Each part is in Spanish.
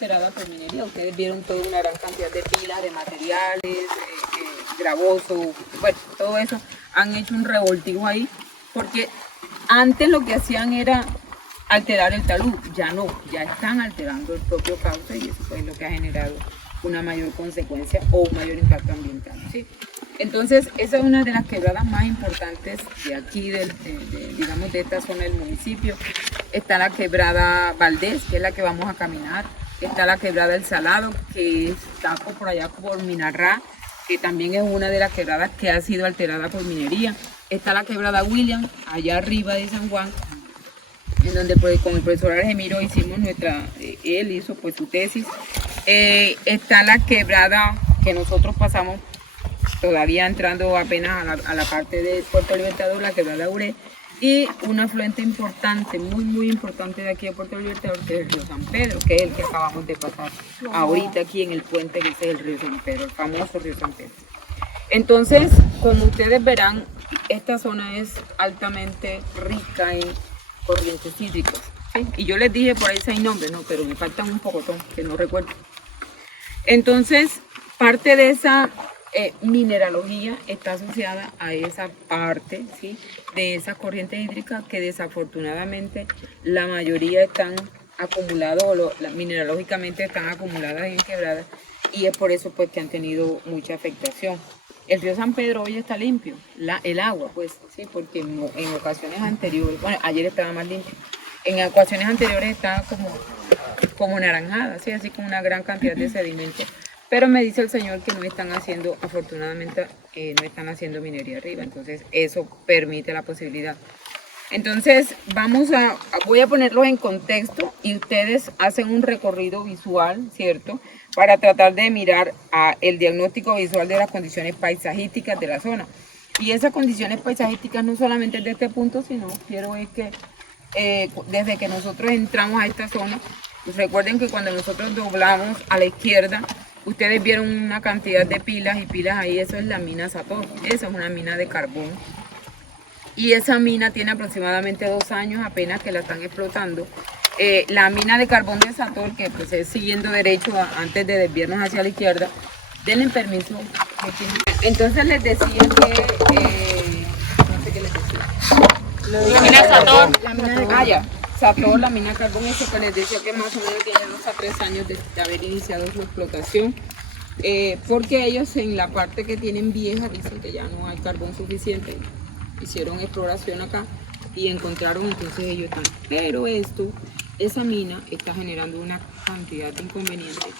alterada por minería. Ustedes vieron toda una gran cantidad de pilas, de materiales, gravoso, bueno, todo eso. Han hecho un revoltijo ahí, porque antes lo que hacían era alterar el talud. Ya no, ya están alterando el propio cauce y eso es lo que ha generado una mayor consecuencia o un mayor impacto ambiental, ¿sí? Entonces, esa es una de las quebradas más importantes de aquí, digamos, de esta zona del municipio. Está la quebrada Valdés, que es la que vamos a caminar. Está la quebrada El Salado, que está por allá por Minarrá, que también es una de las quebradas que ha sido alterada por minería. Está la quebrada William, allá arriba de San Juan, en donde con el profesor Argemiro hicimos él hizo pues su tesis. Está la quebrada que nosotros pasamos todavía entrando apenas a la parte de Puerto Libertador, la quebrada Uré, y un afluente importante, muy importante de aquí de Puerto Libertador, que es el río San Pedro, que es el que acabamos de pasar ahorita aquí en el puente, que es el río San Pedro, el famoso río San Pedro. Entonces, como ustedes verán, esta zona es altamente rica en corrientes hídricas, ¿sí? Y yo les dije por ahí 6 nombres, ¿no? Pero me faltan un pocotón, que no recuerdo. Entonces, parte de esa mineralogía está asociada a esa parte, ¿sí?, de esa corriente hídrica que desafortunadamente la mayoría están acumuladas mineralógicamente están acumuladas en quebradas, y es por eso pues que han tenido mucha afectación. El río San Pedro hoy está limpio, el agua pues, sí, porque en ocasiones anteriores, bueno, ayer estaba más limpio, en ocasiones anteriores estaba como naranjada, ¿sí?, así como una gran cantidad de sedimentos. Pero me dice el señor que no están haciendo, afortunadamente, no están haciendo minería arriba, entonces eso permite la posibilidad. Entonces voy a ponerlos en contexto y ustedes hacen un recorrido visual, ¿cierto?, para tratar de mirar el diagnóstico visual de las condiciones paisajísticas de la zona. Y esas condiciones paisajísticas no solamente de este punto, sino quiero es que desde que nosotros entramos a esta zona, pues recuerden que cuando nosotros doblamos a la izquierda, ustedes vieron una cantidad de pilas y pilas ahí, eso es la mina Sator, esa es una mina de carbón. Y esa mina tiene aproximadamente 2 años apenas que la están explotando. La mina de carbón de Sator, que pues es siguiendo derecho antes de desviarnos hacia la izquierda, denle permiso. Entonces les decía que, no sé qué les decía. La mina Sator. La mina de Sator, la mina de carbón, eso que les decía que más o menos tiene 2 a 3 años de haber iniciado su explotación. Porque ellos en la parte que tienen vieja dicen que ya no hay carbón suficiente. Hicieron exploración acá y encontraron, entonces ellos están. Pero esa mina está generando una cantidad de inconvenientes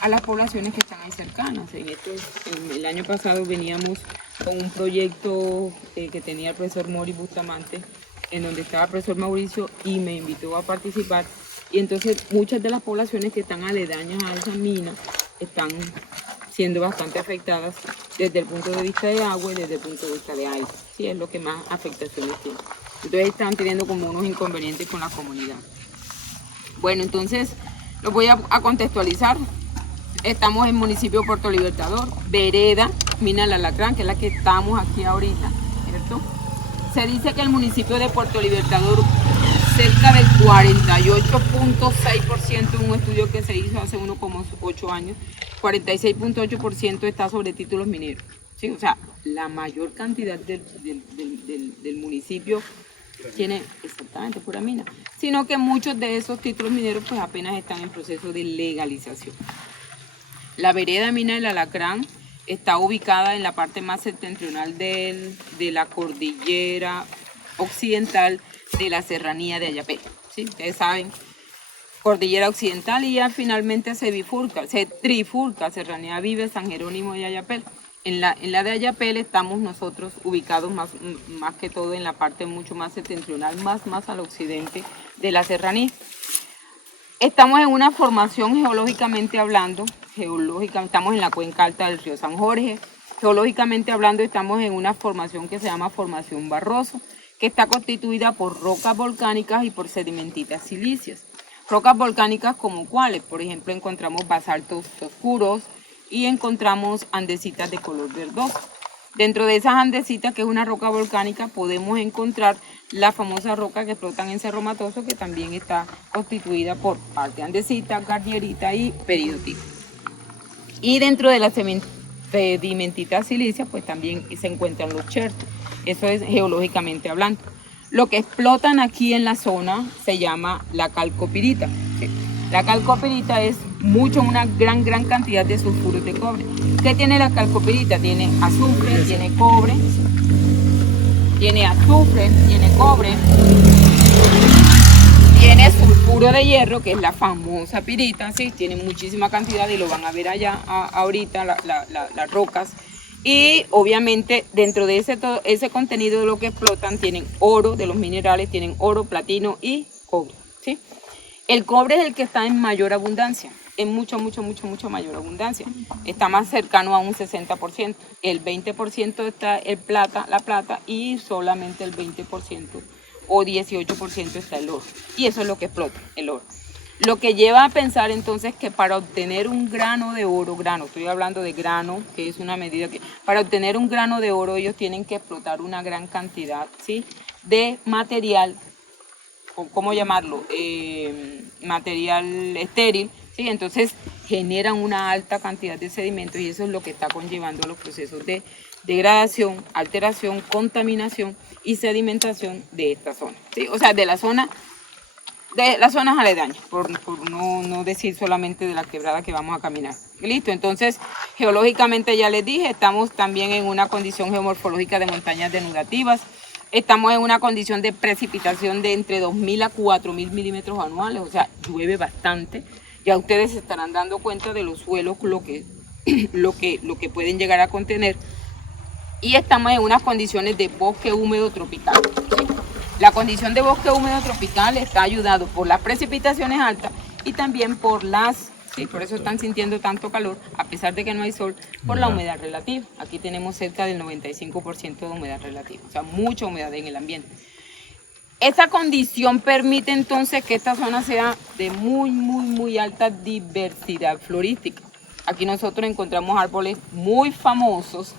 a las poblaciones que están ahí cercanas. El año pasado veníamos con un proyecto que tenía el profesor Mori Bustamante, en donde estaba el profesor Mauricio y me invitó a participar. Y entonces muchas de las poblaciones que están aledañas a esa mina están siendo bastante afectadas desde el punto de vista de agua y desde el punto de vista de aire. Sí, es lo que más afectaciones tiene. Entonces están teniendo como unos inconvenientes con la comunidad. Bueno, entonces los voy a contextualizar. Estamos en el municipio de Puerto Libertador, vereda, mina El Alacrán, que es la que estamos aquí ahorita, ¿cierto? Se dice que el municipio de Puerto Libertador, cerca del 48.6% en un estudio que se hizo hace unos como 8 años, 46.8% está sobre títulos mineros, ¿sí? O sea, la mayor cantidad del municipio tiene exactamente pura mina, sino que muchos de esos títulos mineros pues apenas están en proceso de legalización. La vereda mina El Alacrán está ubicada en la parte más septentrional de la cordillera occidental de la serranía de Ayapel, ¿sí? Ustedes saben, cordillera occidental, y ya finalmente se trifurca Serranía Vive, San Jerónimo y Ayapel. En la de Ayapel estamos nosotros ubicados más que todo en la parte mucho más septentrional, más al occidente de la serranía. Estamos en una formación geológicamente hablando, estamos en la cuenca alta del río San Jorge. Geológicamente hablando, estamos en una formación que se llama Formación Barroso, que está constituida por rocas volcánicas y por sedimentitas silíceas. Rocas volcánicas como cuáles, por ejemplo, encontramos basaltos oscuros y encontramos andesitas de color verdoso. Dentro de esas andesitas, que es una roca volcánica, podemos encontrar la famosa roca que explotan en Cerro Matoso, que también está constituida por parte andesita, garnierita y peridotita. Y dentro de la sedimentita silicia, pues también se encuentran los chertos. Eso es geológicamente hablando. Lo que explotan aquí en la zona se llama la calcopirita. ¿Sí? La calcopirita es una gran cantidad de sulfuros de cobre. ¿Qué tiene la calcopirita? Tiene azufre, tiene cobre, tiene cobre, tiene sulfuro de hierro, que es la famosa pirita, ¿sí? Tiene muchísima cantidad y lo van a ver allá ahorita, las rocas. Y obviamente dentro de ese contenido de lo que explotan tienen oro, de los minerales, tienen oro, platino y cobre, ¿sí? El cobre es el que está en mayor abundancia, en mucho mayor abundancia. Está más cercano a un 60%. El 20% está la plata, y solamente el 20% o 18% está el oro. Y eso es lo que explota, el oro. Lo que lleva a pensar entonces que para obtener un grano de oro, estoy hablando de grano, que es una medida que, para obtener un grano de oro ellos tienen que explotar una gran cantidad, ¿sí?, de material, ¿cómo llamarlo? Material estéril, ¿sí? Entonces generan una alta cantidad de sedimentos y eso es lo que está conllevando los procesos de degradación, alteración, contaminación y sedimentación de esta zona, ¿sí? O sea, de las zonas aledañas, por no decir solamente de la quebrada que vamos a caminar. Listo, entonces geológicamente ya les dije, estamos también en una condición geomorfológica de montañas denudativas. Estamos en una condición de precipitación de entre 2.000 a 4.000 milímetros anuales, o sea, llueve bastante. Ya ustedes se estarán dando cuenta de los suelos, lo que pueden llegar a contener. Y estamos en unas condiciones de bosque húmedo tropical, ¿sí? La condición de bosque húmedo tropical está ayudado por las precipitaciones altas y también por por eso están sintiendo tanto calor, a pesar de que no hay sol, por la humedad relativa. Aquí tenemos cerca del 95% de humedad relativa, o sea, mucha humedad en el ambiente. Esa condición permite entonces que esta zona sea de muy alta diversidad florística. Aquí nosotros encontramos árboles muy famosos,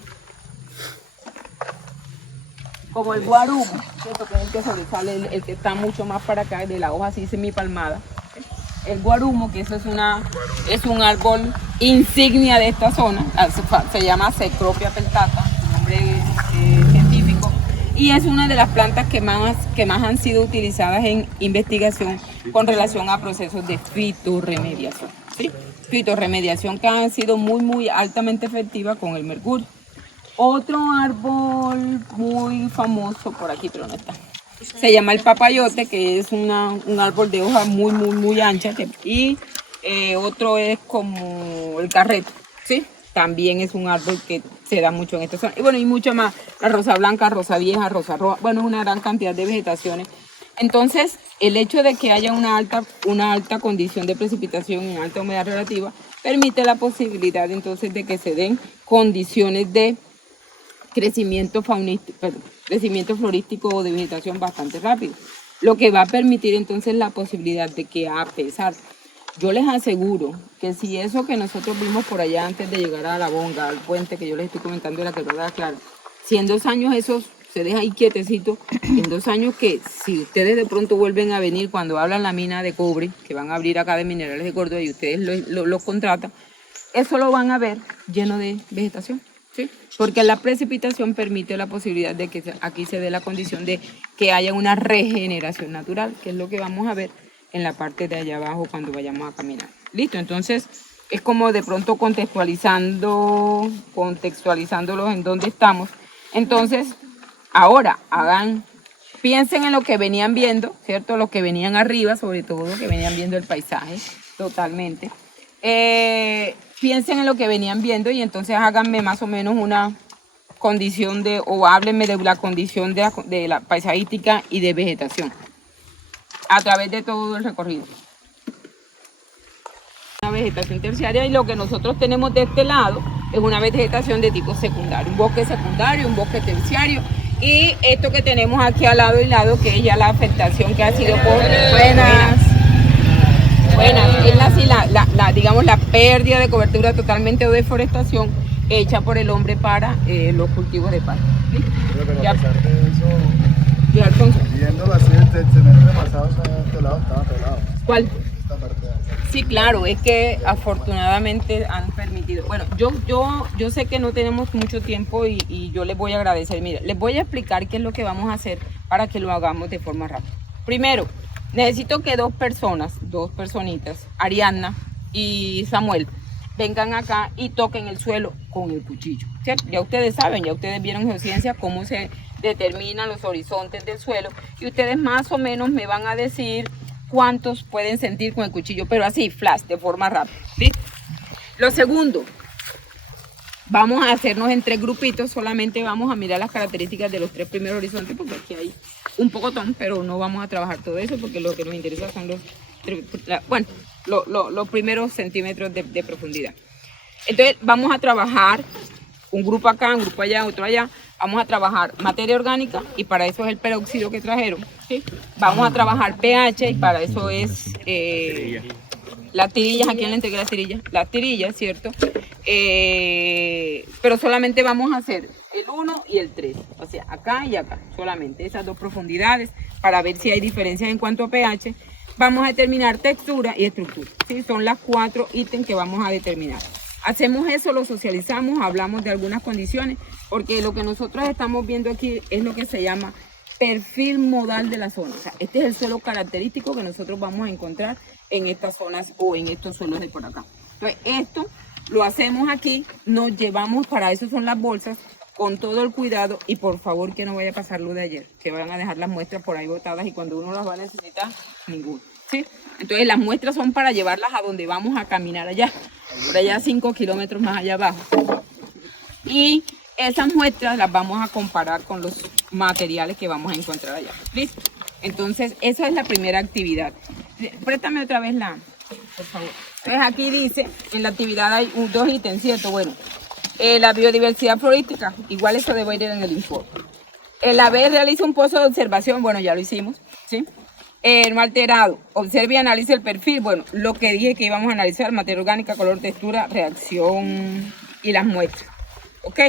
como el guarumo, ¿cierto?, que es el que sobresale, el que está mucho más para acá, de la hoja así semipalmada. El guarumo, que eso es un árbol insignia de esta zona, se llama Cecropia peltata, su nombre científico, y es una de las plantas que más han sido utilizadas en investigación con relación a procesos de fitorremediación, ¿sí? Fitorremediación que han sido muy altamente efectiva con el mercurio. Otro árbol muy famoso por aquí, pero no está, se llama el papayote, que es un árbol de hoja muy ancha, y otro es como el carreto, ¿sí? También es un árbol que se da mucho en esta zona. Y bueno, y mucho más, la rosa blanca, rosa vieja, rosa roja, bueno, una gran cantidad de vegetaciones. Entonces, el hecho de que haya una alta condición de precipitación y alta humedad relativa permite la posibilidad entonces de que se den condiciones de crecimiento florístico o de vegetación bastante rápido, lo que va a permitir entonces la posibilidad de que, a pesar, yo les aseguro que si eso que nosotros vimos por allá antes de llegar a la bonga, al puente que yo les estoy comentando de la quebrada Clara, si en 2 años eso se deja ahí quietecito, en 2 años que si ustedes de pronto vuelven a venir cuando hablan la mina de cobre, que van a abrir acá de Minerales de Córdoba y ustedes los contratan, eso lo van a ver lleno de vegetación. ¿Sí? Porque la precipitación permite la posibilidad de que aquí se dé la condición de que haya una regeneración natural, que es lo que vamos a ver en la parte de allá abajo cuando vayamos a caminar. Listo, entonces es como de pronto contextualizándolos en dónde estamos. Entonces, ahora piensen en lo que venían viendo, ¿cierto? Lo que venían arriba, sobre todo, que venían viendo el paisaje totalmente. Piensen en lo que venían viendo y entonces háganme más o menos una condición o háblenme de la condición de la paisajística y de vegetación a través de todo el recorrido. Una vegetación terciaria, y lo que nosotros tenemos de este lado es una vegetación de tipo secundario, un bosque secundario, un bosque terciario, y esto que tenemos aquí al lado y lado, que es ya la afectación que ha sido por digamos la pérdida de cobertura totalmente o deforestación hecha por el hombre para los cultivos de pasto. ¿Sí? Pero Ya, a pesar de eso, ya, Alfonso. viéndolo así, el semestre pasado este lado estaba pelado. ¿Cuál? Esta parte de acá. Sí, claro, es que afortunadamente han permitido. Bueno, yo sé que no tenemos mucho tiempo y yo les voy a agradecer. Mira, les voy a explicar qué es lo que vamos a hacer para que lo hagamos de forma rápida. Primero, necesito que dos personitas, Ariadna y Samuel, vengan acá y toquen el suelo con el cuchillo, ¿cierto? Ya ustedes saben, ya ustedes vieron en geociencia cómo se determinan los horizontes del suelo y ustedes más o menos me van a decir cuántos pueden sentir con el cuchillo, pero así, flash, de forma rápida. ¿Sí? Lo segundo, vamos a hacernos en 3 grupitos, solamente vamos a mirar las características de los 3 primeros horizontes, porque aquí hay un pocotón, pero no vamos a trabajar todo eso, porque lo que nos interesa son los primeros centímetros de profundidad. Entonces, vamos a trabajar un grupo acá, un grupo allá, otro allá. Vamos a trabajar materia orgánica y para eso es el peróxido que trajeron. ¿Sí? Vamos a trabajar pH y para eso es las tirillas. ¿A quién le entregué las tirillas? Las tirillas, ¿cierto? Pero solamente vamos a hacer el 1 y el 3. O sea, acá y acá. Solamente esas 2 profundidades para ver si hay diferencias en cuanto a pH. Vamos a determinar textura y estructura. ¿Sí? Son las 4 ítems que vamos a determinar. Hacemos eso, lo socializamos, hablamos de algunas condiciones, porque lo que nosotros estamos viendo aquí es lo que se llama perfil modal de la zona. O sea, este es el suelo característico que nosotros vamos a encontrar en estas zonas o en estos suelos de por acá. Entonces, esto lo hacemos aquí, nos llevamos, para eso son las bolsas, con todo el cuidado y por favor que no vaya a pasar lo de ayer, que vayan a dejar las muestras por ahí botadas y cuando uno las va a necesitar, ninguno. ¿Sí? Entonces las muestras son para llevarlas a donde vamos a caminar allá, por allá 5 kilómetros más allá abajo. Y esas muestras las vamos a comparar con los materiales que vamos a encontrar allá. ¿Listo? Entonces esa es la primera actividad. Préstame otra vez por favor. Entonces aquí dice, en la actividad hay 2 ítems, ¿cierto? Bueno, la biodiversidad florística, igual eso debe ir en el informe. La B realiza un pozo de observación, bueno, ya lo hicimos, ¿sí? No alterado, observe y analice el perfil, bueno, lo que dije que íbamos a analizar, materia orgánica, color, textura, reacción y las muestras, ¿ok?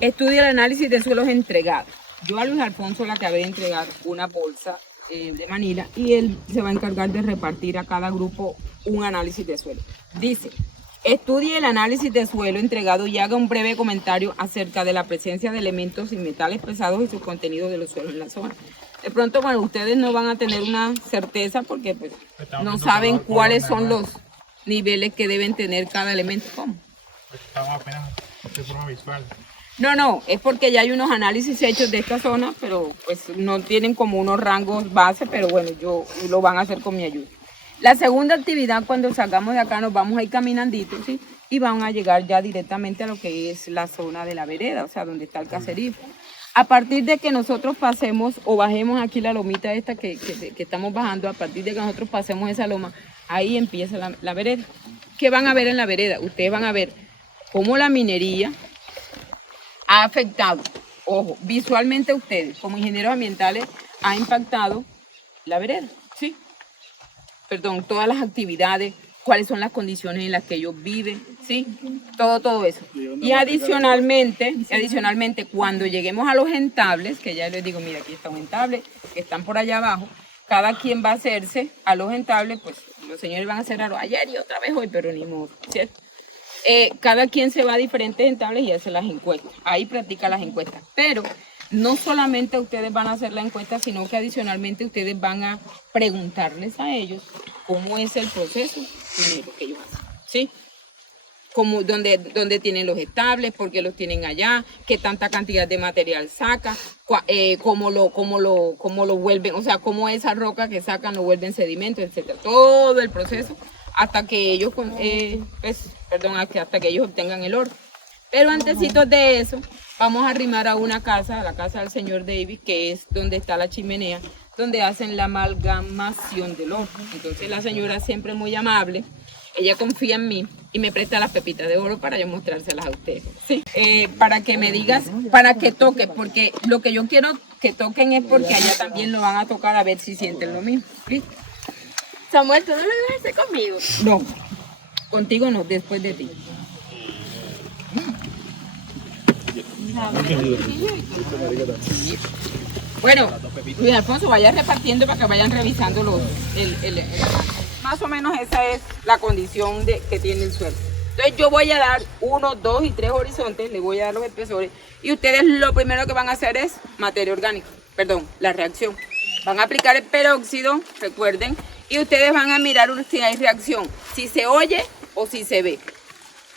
Estudia el análisis de suelos entregados. Yo a Luis Alfonso le acabé de entregar una bolsa de Manila y él se va a encargar de repartir a cada grupo un análisis de suelo. Dice, estudie el análisis de suelo entregado y haga un breve comentario acerca de la presencia de elementos y metales pesados y su contenido de los suelos en la zona. De pronto, bueno, ustedes no van a tener una certeza porque pues, no saben cuáles son los niveles que deben tener cada elemento. ¿Cómo? Estamos apenas de forma visual. No, es porque ya hay unos análisis hechos de esta zona, pero pues no tienen como unos rangos base, pero bueno, lo van a hacer con mi ayuda. La segunda actividad, cuando salgamos de acá, nos vamos a ir caminandito, ¿sí? Y van a llegar ya directamente a lo que es la zona de la vereda, o sea, donde está el caserío. A partir de que nosotros pasemos o bajemos aquí la lomita esta que estamos bajando, a partir de que nosotros pasemos esa loma, ahí empieza la vereda. ¿Qué van a ver en la vereda? Ustedes van a ver cómo la minería ha afectado, ojo, visualmente a ustedes, como ingenieros ambientales, ha impactado la vereda, ¿sí? Perdón, todas las actividades, cuáles son las condiciones en las que ellos viven, ¿sí? Todo eso. Y adicionalmente, cuando lleguemos a los entables, que ya les digo, mira, aquí está un entable, que están por allá abajo, cada quien va a hacerse a los entables, pues los señores van a cerrar ayer y otra vez hoy, pero ni modo, ¿cierto? Cada quien se va a diferentes entables y hace las encuestas. Ahí practica las encuestas. Pero no solamente ustedes van a hacer la encuesta, sino que adicionalmente ustedes van a preguntarles a ellos cómo es el proceso primero que ellos hacen, ¿sí? Como dónde tienen los estables, por qué los tienen allá, qué tanta cantidad de material saca, cómo lo vuelven, o sea, cómo esa roca que sacan lo vuelven sedimento, etcétera. Todo el proceso hasta que ellos, hasta que ellos obtengan el oro. Pero antesitos de eso, vamos a arrimar a una casa, a la casa del señor David, que es donde está la chimenea, donde hacen la amalgamación del oro. Entonces la señora siempre muy amable, ella confía en mí y me presta las pepitas de oro para yo mostrárselas a ustedes. ¿Sí? Para que me digas, para que toques, porque lo que yo quiero que toquen es porque allá también lo van a tocar a ver si sienten lo mismo. ¿Listo? Samuel, ¿tú no me vas a hacer conmigo? No, contigo no, después de ti. Bueno, Luis Alfonso, vaya repartiendo para que vayan revisando más o menos esa es la condición que tiene el suelo. Entonces yo voy a dar 1, 2 y 3 horizontes, le voy a dar los espesores y ustedes lo primero que van a hacer es materia orgánica, perdón, la reacción. Van a aplicar el peróxido, recuerden, y ustedes van a mirar si hay reacción, si se oye o si se ve.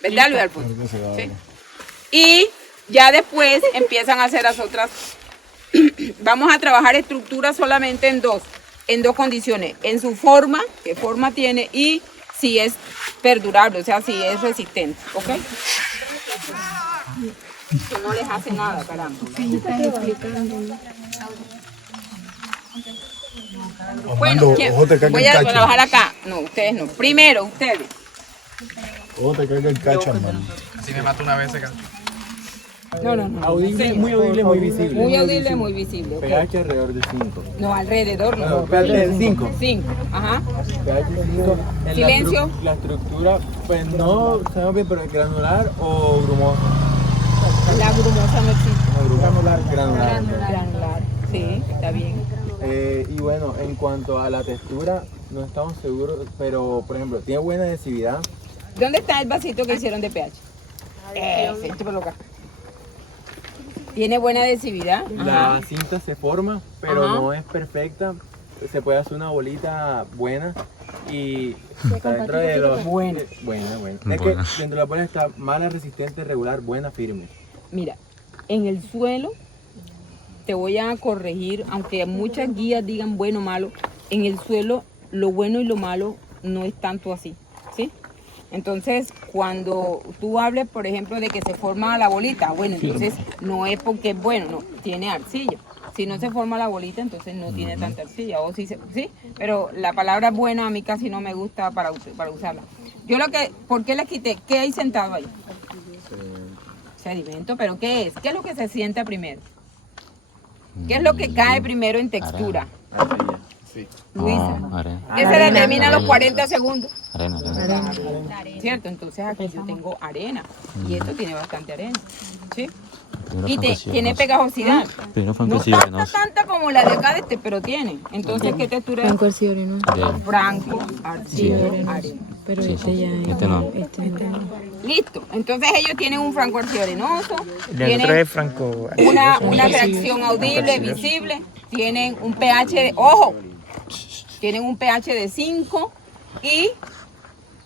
¿Verdad, Luis Alfonso? ¿Sí? Y ya después empiezan a hacer las otras. Vamos a trabajar estructura solamente en dos condiciones. En su forma, qué forma tiene, y si es perdurable, o sea, si es resistente. ¿Ok? Que no les hace nada, caramba. Bueno, voy a trabajar acá. No, ustedes no. Primero, ustedes. Ojo, te caiga el cacho, hermano. Si me mato una vez se cae. No. Audible, muy audible, muy visible. Muy audible, muy visible. Okay. pH alrededor de 5. No, alrededor no. pH de 5. 5. Ajá. pH 5. Silencio. La estructura, pues no sabemos bien, pero es granular o grumosa. La grumosa no existe. Granular. Sí, está bien. Y bueno, en cuanto a la textura, no estamos seguros, pero por ejemplo, tiene buena adhesividad. ¿Dónde está el vasito que hicieron de pH? Esto por acá. Tiene buena adhesividad. La cinta se forma, pero Ajá. no es perfecta. Se puede hacer una bolita buena y está dentro de los... Buena. Buena. Es que dentro de la bolita está mala, resistente, regular, buena, firme. Mira, en el suelo te voy a corregir, aunque muchas guías digan bueno o malo, en el suelo lo bueno y lo malo no es tanto así, ¿sí? Entonces, cuando tú hables, por ejemplo, de que se forma la bolita, bueno, entonces no es porque es bueno, no, tiene arcilla. Si no se forma la bolita, entonces no tiene tanta arcilla. O sí, sí, pero la palabra buena a mí casi no me gusta para usarla. Yo ¿por qué le quité? ¿Qué hay sentado ahí? Sedimento, pero ¿qué es? ¿Qué es lo que se sienta primero? ¿Qué es lo que cae primero en textura? Luisa. ¿Qué se determina a los 40 segundos? Arena. ¿Cierto? Entonces aquí yo tengo arena y esto tiene bastante arena. ¿Sí? Primero Y francosillo tiene venoso. pegajosidad. Primero No francosillo venoso. tanta como la de acá de pero tiene. Entonces, ¿qué textura es? Franco arcillo arenoso. Bien. Franco, arcillo, arena. Pero Sí, este sí. ya es. Este no. Este no. Listo. Entonces ellos tienen un franco arcillo arenoso, El tienen otro es franco. una reacción audible, visible, tienen un pH de, ojo, tienen un pH de 5 y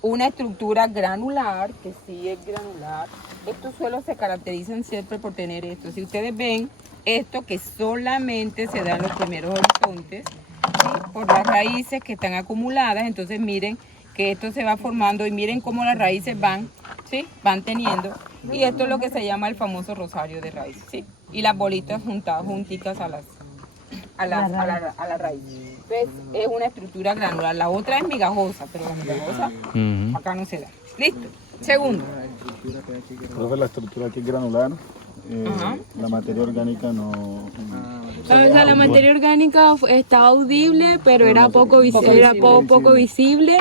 una estructura granular, que sí es granular. Estos suelos se caracterizan siempre por tener esto. Si ustedes ven, esto que solamente se da en los primeros horizontes, ¿sí? Por las raíces que están acumuladas, entonces miren que esto se va formando y miren cómo las raíces van, ¿sí? Van teniendo. Y esto es lo que se llama el famoso rosario de raíces, ¿sí? Y las bolitas junticas a la raíz. Entonces es una estructura granular. La otra es migajosa, pero la migajosa acá no se da. Listo. Segundo. Profe, la estructura aquí es granular. Ajá. La materia orgánica no. O sea, la materia orgánica estaba audible, pero era poco visible.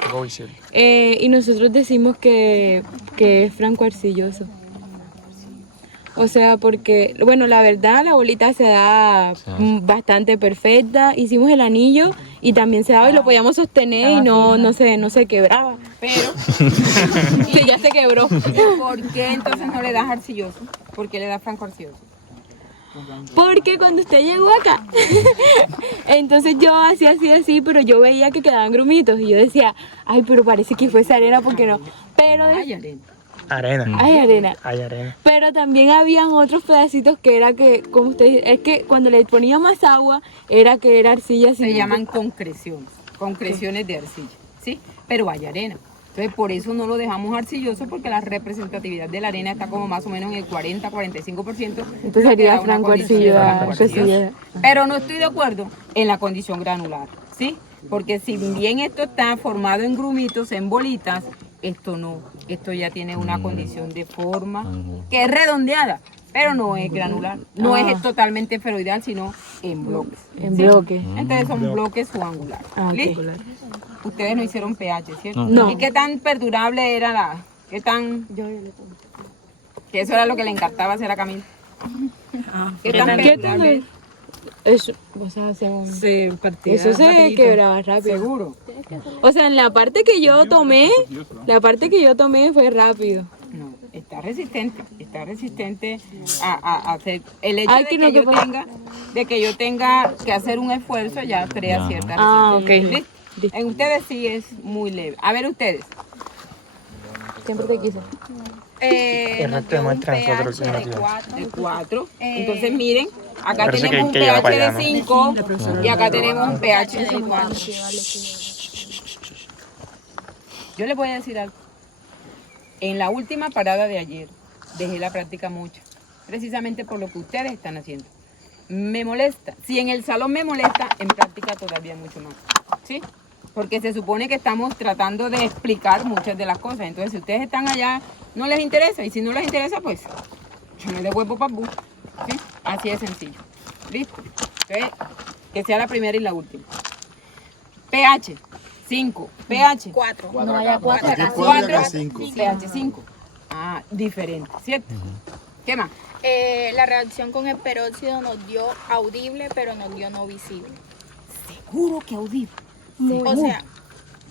Y nosotros decimos que es franco arcilloso. O sea, porque, bueno, la verdad, la bolita se da bastante perfecta. Hicimos el anillo y también se daba y lo podíamos sostener y no se quebraba. Pero, Sí, ya se quebró. ¿por qué entonces no le das arcilloso? ¿Por qué le das franco arcilloso? Porque cuando usted llegó acá, entonces yo hacía así, pero yo veía que quedaban grumitos y yo decía, ay, pero parece que fuese arena, porque no. Pero Ay, arena. Arena. hay arena. Hay arena. Pero también habían otros pedacitos que era que, como usted dice, es que cuando le ponía más agua, era que era arcilla. Se llaman concreciones de arcilla, ¿sí? Pero hay arena. Entonces, por eso no lo dejamos arcilloso, porque la representatividad de la arena está como más o menos en el 40-45%. Entonces sería franco arcilla. Pero no estoy de acuerdo en la condición granular, ¿sí? Porque si bien esto está formado en grumitos, en bolitas, esto no. Esto ya tiene una condición de forma que es redondeada, pero no es granular. No es totalmente esferoidal, sino en bloques. En bloque. Entonces son bloques o angulares. Ok. ¿Listo? Ustedes no hicieron pH, ¿cierto? No. ¿Y qué tan perdurable era qué tan? Que eso era lo que le encantaba hacer a Camila. ¿Qué tan ¿Qué penetrable? tal? Eso, o sea, eso se rapidito. quebraba rápido. ¿Seguro? O sea, en la parte que yo tomé fue rápido. No, está resistente a hacer. El hecho Ay, de que que, no, yo que pasa. tenga que hacer un esfuerzo ya crea cierta Ah, resistencia. ok. ¿Listo? En ustedes sí es muy leve. A ver ustedes. Siempre te quise. El resto demuestra a nosotros que es negativo. De 4. Entonces miren, acá Parece tenemos un que lleva pH para allá, de ¿no? 5 y acá tenemos un pH de 4. Yo les voy a decir algo. En la última parada de ayer dejé la práctica mucho, precisamente por lo que ustedes están haciendo. Me molesta. Si en el salón me molesta, en práctica todavía mucho más. ¿Sí? Porque se supone que estamos tratando de explicar muchas de las cosas. Entonces, si ustedes están allá, no les interesa. Y si no les interesa, pues yo me devuelvo para el bus. ¿Sí? Así de sencillo. ¿Listo? Entonces, que sea la primera y la última. pH 5. pH 4. No haya 4 acá. acá. 4 acá 5. pH 5. Ah, diferente, ¿cierto? ¿Qué más? La reacción con el peróxido nos dio audible, pero nos dio no visible. Seguro que audible. O sea,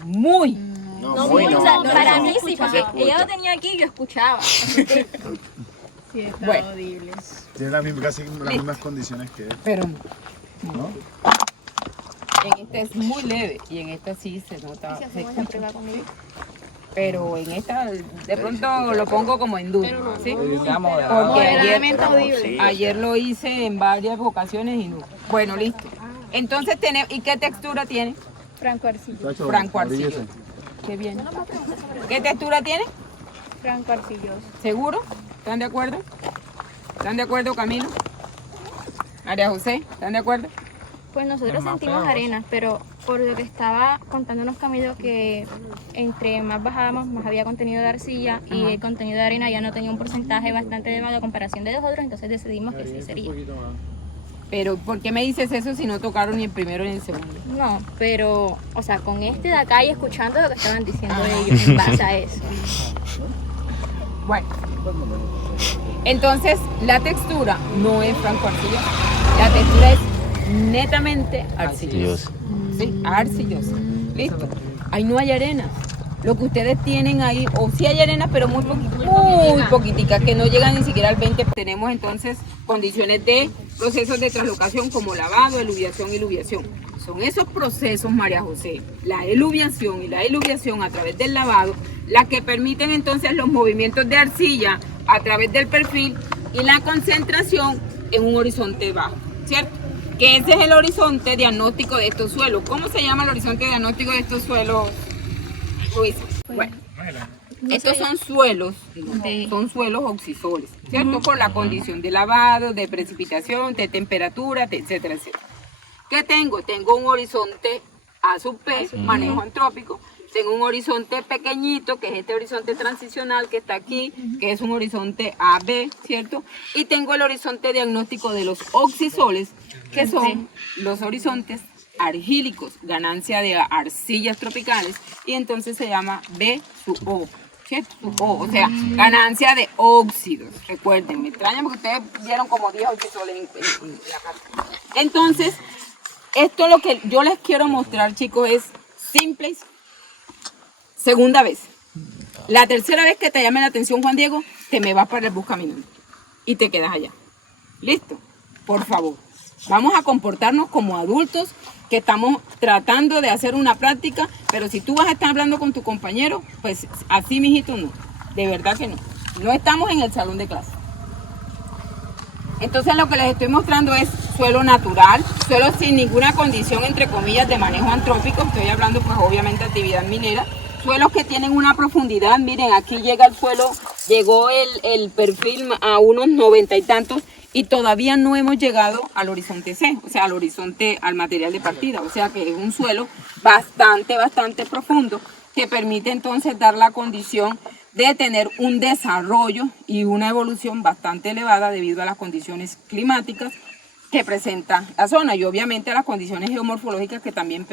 Muy. no muy, o sea, para mí sí, porque ella lo tenía aquí y yo escuchaba. Bueno, Tiene casi las mismas condiciones que él, pero no. ¿no? En esta es muy leve y en esta sí se nota. Si se hacemos la escucha. prueba conmigo. Pero en esta de pronto lo pongo como en duda, ¿sí? Porque Moderadamente audible. ayer lo hice en varias ocasiones y no. Bueno, listo. Entonces tenemos, ¿y qué textura tiene? Franco Arcilloso. Tacho, Franco arcilloso. oríllese. Qué bien. ¿Qué textura tiene? Franco Arcilloso. ¿Seguro? ¿Están de acuerdo? ¿Están de acuerdo, Camilo? María José, ¿están de acuerdo? Pues nosotros sentimos arena, pero por lo que estaba contándonos Camilo, que entre más bajábamos, más había contenido de arcilla y el contenido de arena ya no tenía un porcentaje bastante elevado a comparación de los otros, entonces decidimos que sí sería. Pero, ¿por qué me dices eso si no tocaron ni el primero ni el segundo? No, pero, o sea, con este de acá y escuchando lo que estaban diciendo ellos en base a eso. Bueno, entonces la textura no es franco arcillosa, la textura es netamente arcillosa. Sí, arcillosa. Listo. Ahí no hay arena. Lo que ustedes tienen ahí, o sí hay arena, pero muy poquitica, que no llegan ni siquiera al 20. Tenemos entonces condiciones de procesos de translocación como lavado, eluviación y luviación. Son esos procesos, María José, la eluviación y la eluviación a través del lavado, las que permiten entonces los movimientos de arcilla a través del perfil y la concentración en un horizonte bajo, ¿cierto? Que ese es el horizonte diagnóstico de estos suelos. ¿Cómo se llama el horizonte diagnóstico de estos suelos, Luis? Bueno, estos son suelos oxisoles, ¿cierto? Por la condición de lavado, de precipitación, de temperatura, etcétera, etcétera. ¿Qué tengo? Tengo un horizonte A sub P, manejo antrópico. Tengo un horizonte pequeñito, que es este horizonte transicional que está aquí, que es un horizonte AB, ¿cierto? Y tengo el horizonte diagnóstico de los oxisoles, que son los horizontes argílicos, ganancia de arcillas tropicales, y entonces se llama B sub O, ¿cierto? Sub O, o sea, ganancia de óxidos. Recuerden, me extraña porque ustedes vieron como 10 oxisoles en la parte. Entonces, esto lo que yo les quiero mostrar, chicos, es simple. Segunda vez. La tercera vez que te llame la atención, Juan Diego, te me vas para el bus caminando y te quedas allá. ¿Listo? Por favor. Vamos a comportarnos como adultos que estamos tratando de hacer una práctica, pero si tú vas a estar hablando con tu compañero, pues así, mijito, no. De verdad que no. No estamos en el salón de clase. Entonces lo que les estoy mostrando es suelo natural, suelo sin ninguna condición, entre comillas, de manejo antrópico. Estoy hablando pues obviamente de actividad minera. Suelos que tienen una profundidad, miren, aquí llega el suelo, llegó el perfil a unos 90 y tantos y todavía no hemos llegado al horizonte C, o sea, al horizonte, al material de partida. O sea que es un suelo bastante profundo que permite entonces dar la condición de tener un desarrollo y una evolución bastante elevada debido a las condiciones climáticas que presenta la zona y obviamente a las condiciones geomorfológicas que también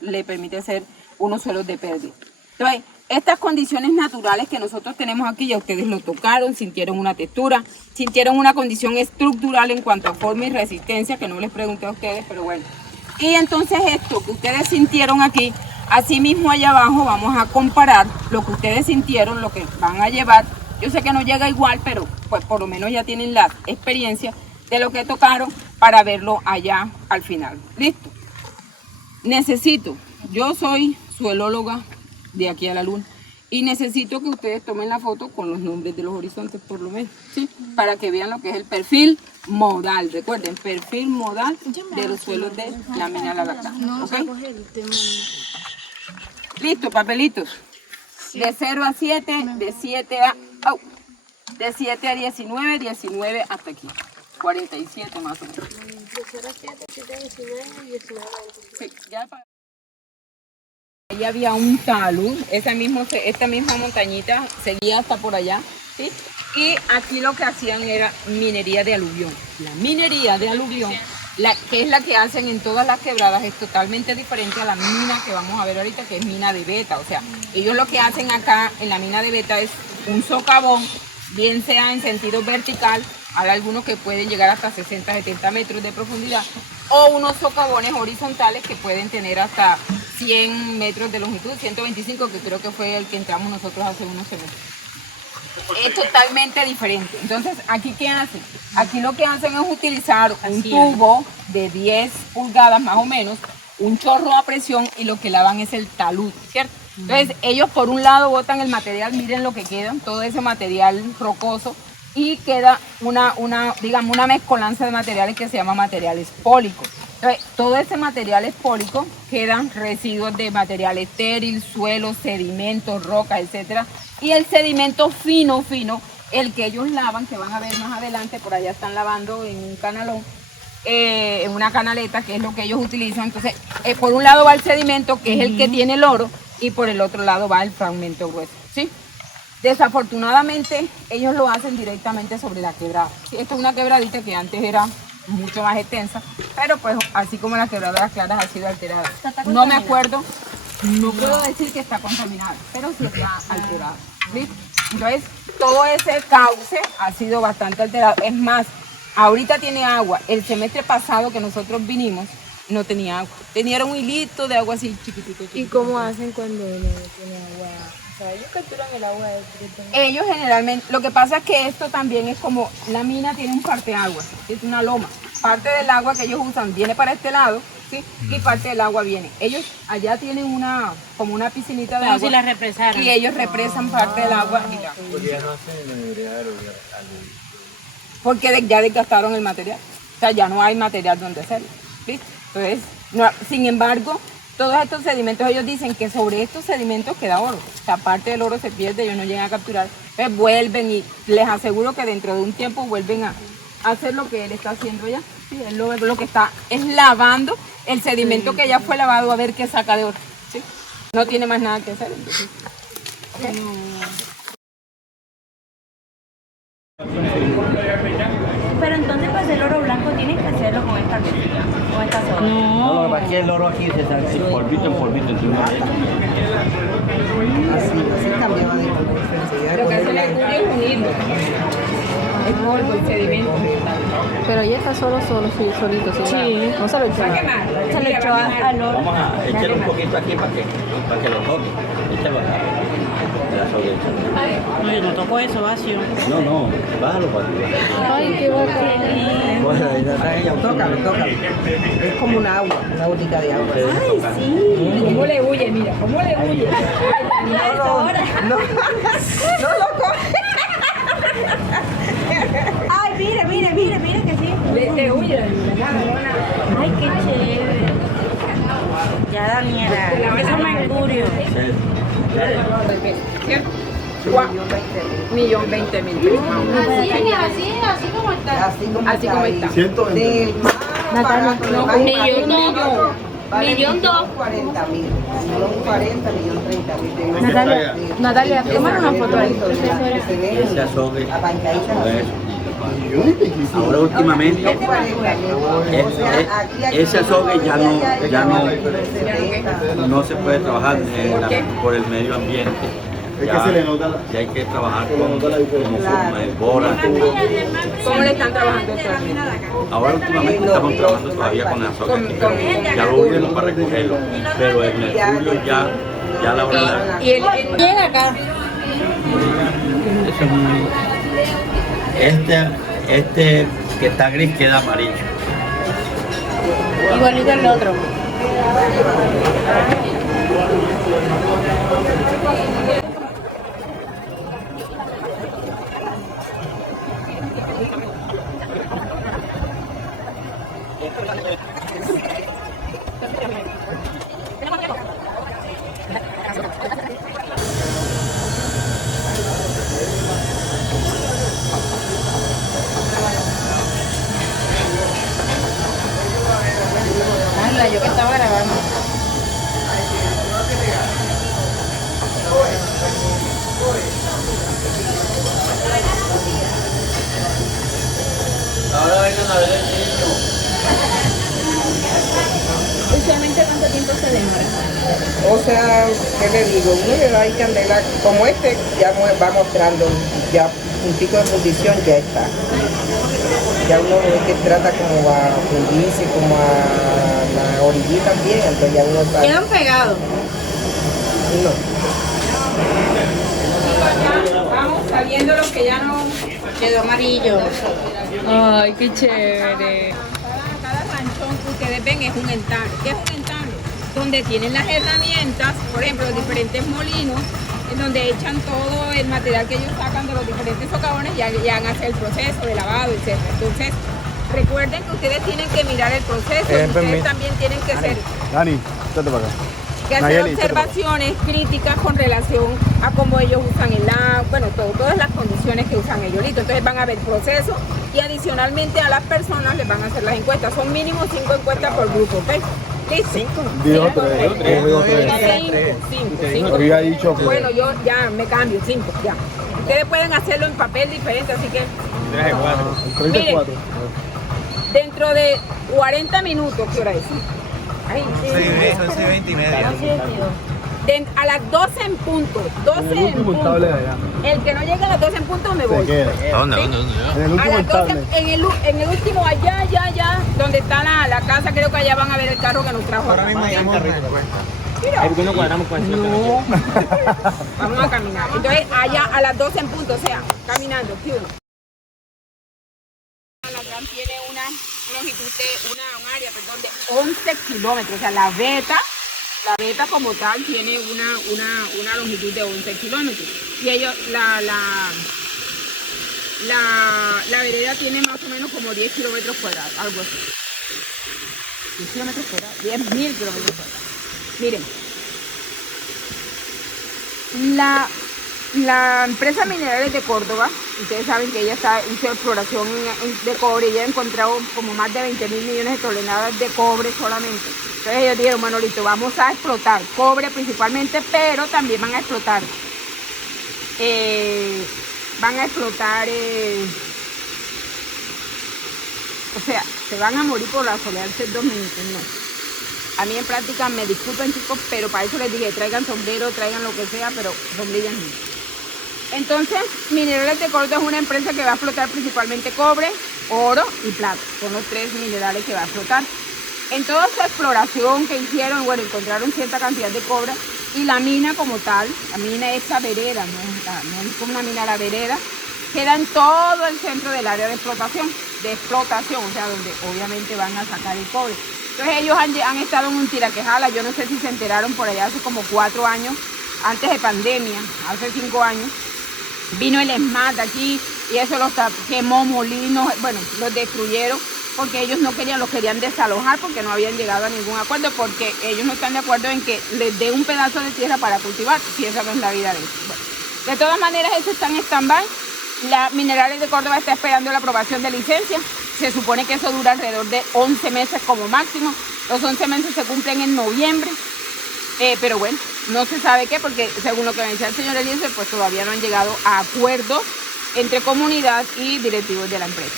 le permite ser unos suelos de pérdida. Entonces, estas condiciones naturales que nosotros tenemos aquí, ya ustedes lo tocaron, sintieron una textura, sintieron una condición estructural en cuanto a forma y resistencia, que no les pregunté a ustedes, pero bueno. Y entonces esto que ustedes sintieron aquí, así mismo allá abajo vamos a comparar lo que ustedes sintieron, lo que van a llevar. Yo sé que no llega igual, pero pues por lo menos ya tienen la experiencia de lo que tocaron para verlo allá al final. ¿Listo? Necesito, yo soy suelóloga de aquí a la luna y necesito que ustedes tomen la foto con los nombres de los horizontes por lo menos, ¿sí? Para que vean lo que es el perfil modal. Recuerden, perfil modal de los suelos de lámina lactante. ¿Ok? Listo, papelitos. De 0 a 7, de 7 a 19, 19 hasta aquí. 47 más o menos. De 0 a 7, 7 a 19, 19 a 25. Sí, ya para... Ahí había un talud, esta misma montañita seguía hasta por allá, ¿sí? Y aquí lo que hacían era minería de aluvión. La minería de aluvión, que es la que hacen en todas las quebradas, es totalmente diferente a la mina que vamos a ver ahorita, que es mina de beta. O sea, ellos lo que hacen acá en la mina de beta es un socavón, bien sea en sentido vertical, hay algunos que pueden llegar hasta 60, 70 metros de profundidad, o unos socavones horizontales que pueden tener hasta 100 metros de longitud, 125, que creo que fue el que entramos nosotros hace unos semestres. Es totalmente diferente. Entonces, ¿aquí qué hacen? Aquí lo que hacen es utilizar un tubo de 10 pulgadas más o menos, un chorro a presión, y lo que lavan es el talud, ¿cierto? Entonces, ellos por un lado botan el material, miren lo que quedan, todo ese material rocoso, y queda digamos, una mezcolanza de materiales que se llama material espólico. Entonces, todo ese material espólico quedan residuos de material estéril, suelo, sedimentos, rocas, etcétera. Y el sedimento fino, el que ellos lavan, que van a ver más adelante, por allá están lavando en un canalón, en una canaleta, que es lo que ellos utilizan. Entonces, por un lado va el sedimento, que es el que tiene el oro, y por el otro lado va el fragmento grueso, ¿sí? Desafortunadamente, ellos lo hacen directamente sobre la quebrada. Sí, esto es una quebradita que antes era mucho más extensa, pero pues así como la quebrada de las Claras ha sido alterada. No me acuerdo, no puedo decir que está contaminada, pero sí está alterada. ¿Listo? Entonces, todo ese cauce ha sido bastante alterado. Es más, ahorita tiene agua. El semestre pasado que nosotros vinimos, no tenía agua. Tenía un hilito de agua así chiquitito. ¿Y cómo hacen cuando no tiene agua? O sea, ellos capturan el agua directamente. Ellos generalmente, lo que pasa es que esto también es como, la mina tiene un parteaguas, es una loma. Parte del agua que ellos usan viene para este lado, ¿sí? Y parte del agua viene. Ellos allá tienen como una piscinita de agua. Si la represaron. Y ellos represan parte del agua. Y ya. Porque ya no hacen minería de aluvión. Porque ya desgastaron el material. O sea, ya no hay material donde hacerlo. ¿Listo? Entonces, sin embargo, todos estos sedimentos, ellos dicen que sobre estos sedimentos queda oro. O sea, parte del oro se pierde, ellos no llegan a capturar. Entonces vuelven, y les aseguro que dentro de un tiempo vuelven a hacer lo que él está haciendo ya. Sí, él lo que está es lavando el sedimento que ya fue lavado, a ver qué saca de oro. ¿Sí? No tiene más nada que hacer. Entonces, ¿okay? Pero entonces para hacer el oro blanco tienes que hacerlo con esta técnica, con esta soda. No, lo que pasa es que el oro aquí se sale en polvito, ¿entiendes? Así cambiaba de color. Lo que hace la estudio es unirlo. El polvo, el sedimento. Pero ya está solito, sí. No se lo echó. Se le echó al oro. Vamos a echarle un poquito aquí para que lo toque. Échalo acá. No, yo no toco eso, vacío. No, bájalo para ti. Ay, qué bacán. Bueno, ahí está ella. Tócalo. Es como un agua, una bolita de agua. Ay, sí. ¿Cómo le huye? Mira, ¿cómo le huye? No lo coge. Ay, mire que sí. Le huye. Ay, qué chévere. Ya, Daniela, eso es mercurio. ¿Cierto? 1.020.000. Así como está. Así como está. 120. Natalia, Millón dos. 40.000. Son 40, millón 30.000. Natalia, tómame una foto ahí. Ese azogue. Apancadita. Eso. Ahora últimamente ese azogue ya no se puede trabajar por el medio ambiente. Ya hay que trabajar con forma de bola. ¿Cómo le están trabajando actualmente? Ahora últimamente estamos trabajando todavía con azogue, ya lo último para recogerlo, pero en Mercurio ya la hora de... Y él llega acá. Este que está gris queda amarillo. Igualito el otro. Yo que estaba grabando. Ahora vengan a ver el niño. Usualmente, ¿cuánto tiempo se demora? O sea, ¿qué le digo? Uno le da ahí candela, como este ya va mostrando, ya un pico de fundición ya está. Ya uno ve que trata como a fundirse, como a la orillita bien, entonces ya uno sabe. Quedan pegados. No. Vamos sabiendo lo que ya no... Quedó amarillo. Ay, qué chévere. Cada ranchón que ustedes ven es un entablo. ¿Qué es un entablo? Donde tienen las herramientas, por ejemplo, los diferentes molinos, en donde echan todo el material que ellos sacan de los diferentes socavones y hagan hacer el proceso de lavado, etc. Entonces, recuerden que ustedes tienen que mirar el proceso, y ustedes también tienen que hacer observaciones críticas con relación a cómo ellos usan el agua, bueno, todas las condiciones que usan ellos. ¿Listo? Entonces van a ver el proceso y adicionalmente a las personas les van a hacer las encuestas. Son mínimo 5 encuestas por grupo, ¿ok? ¿Listo? 5. Bueno, yo ya me cambio, 5, ya. Ustedes pueden hacerlo en papel diferente, así que... 34. Miren, dentro de 40 minutos, ¿qué hora es? Ay, Son 6:20 y media. a las 12 en punto, 12 en punto. El que no llegue a las 12 en punto me voy. ¿Dónde? A las 12, en el último, allá, donde está la casa, creo que allá van a ver el carro que nos trajo. Ahora mismo hay un carrito. Mira. Algunos cuadramos con eso. No. Vamos a caminar. Entonces, allá a las 12 en punto, o sea, caminando. ¿Qué uno? La gran tiene una longitud de, un área, perdón, de 11 kilómetros. O sea, la beta como tal tiene una longitud de 11 kilómetros. Y ellos, la vereda tiene más o menos como 10 kilómetros cuadrados, algo así. 10 kilómetros cuadrados, 10.000 kilómetros cuadrados. Miren, la empresa Minerales de Córdoba, ustedes saben que ella hizo exploración de cobre y ella ha encontrado como más de 20.000 millones de toneladas de cobre solamente. Entonces ellos dijeron, bueno, listo, vamos a explotar cobre principalmente, pero también van a explotar, o sea, se van a morir por asolearse 2 minutos, no. A mí en práctica, me disculpen chicos, pero para eso les dije, traigan sombrero, traigan lo que sea, pero sombrillas no. Entonces, Minerales de Córdoba es una empresa que va a explotar principalmente cobre, oro y plata. Son los 3 minerales que va a explotar. En toda su exploración que hicieron, bueno, encontraron cierta cantidad de cobre y la mina como tal, la mina es la vereda, no es como una mina, la vereda, queda en todo el centro del área de explotación, o sea, donde obviamente van a sacar el cobre. Entonces ellos han estado en un tiraquejala, yo no sé si se enteraron por allá hace como 4 años, antes de pandemia, hace 5 años, vino el ESMAD aquí y eso los quemó, molinos, bueno, los destruyeron porque ellos no querían, los querían desalojar porque no habían llegado a ningún acuerdo, porque ellos no están de acuerdo en que les dé un pedazo de tierra para cultivar, si esa no es la vida de ellos. Bueno, de todas maneras, eso está en stand-by. La Minerales de Córdoba está esperando la aprobación de licencia. Se supone que eso dura alrededor de 11 meses como máximo. Los 11 meses se cumplen en noviembre. Pero bueno, no se sabe qué, porque según lo que me decía el señor Eliezer, pues todavía no han llegado a acuerdos entre comunidad y directivos de la empresa.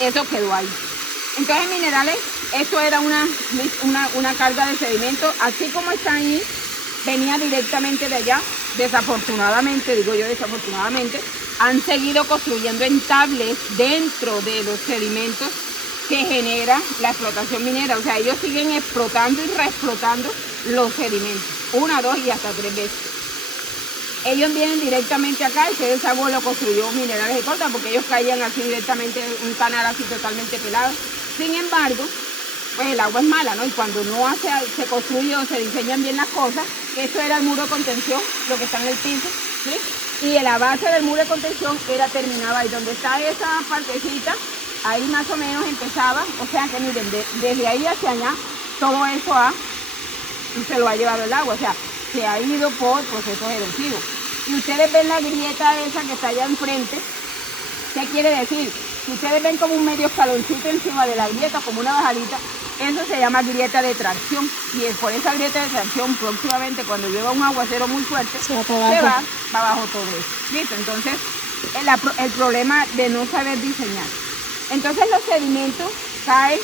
Eso quedó ahí. Entonces, Minerales, esto era una carga de sedimento, así como está ahí, venía directamente de allá. Desafortunadamente, digo yo desafortunadamente, han seguido construyendo entables dentro de los sedimentos que genera la explotación minera. O sea, ellos siguen explotando y reexplotando los sedimentos, 1, 2 y hasta 3 veces. Ellos vienen directamente acá, ese desagüe lo construyó Minerales de Córdoba, porque ellos caían así directamente, un canal así totalmente pelado. Sin embargo, pues el agua es mala, ¿no? Y cuando no se construye o se diseñan bien las cosas, esto era el muro de contención, lo que está en el piso, ¿sí? Y la base del muro de contención terminaba ahí, donde está esa partecita, ahí más o menos empezaba, o sea que miren, desde ahí hacia allá, todo eso se lo ha llevado el agua, o sea, se ha ido por procesos erosivos. Y ustedes ven la grieta esa que está allá enfrente, ¿qué quiere decir? Si ustedes ven como un medio escaloncito encima de la grieta, como una bajadita, eso se llama grieta de tracción. Y por esa grieta de tracción, próximamente, cuando llueva un aguacero muy fuerte, se va para abajo todo eso. ¿Listo? Entonces, el problema de no saber diseñar. Entonces, los sedimentos caen.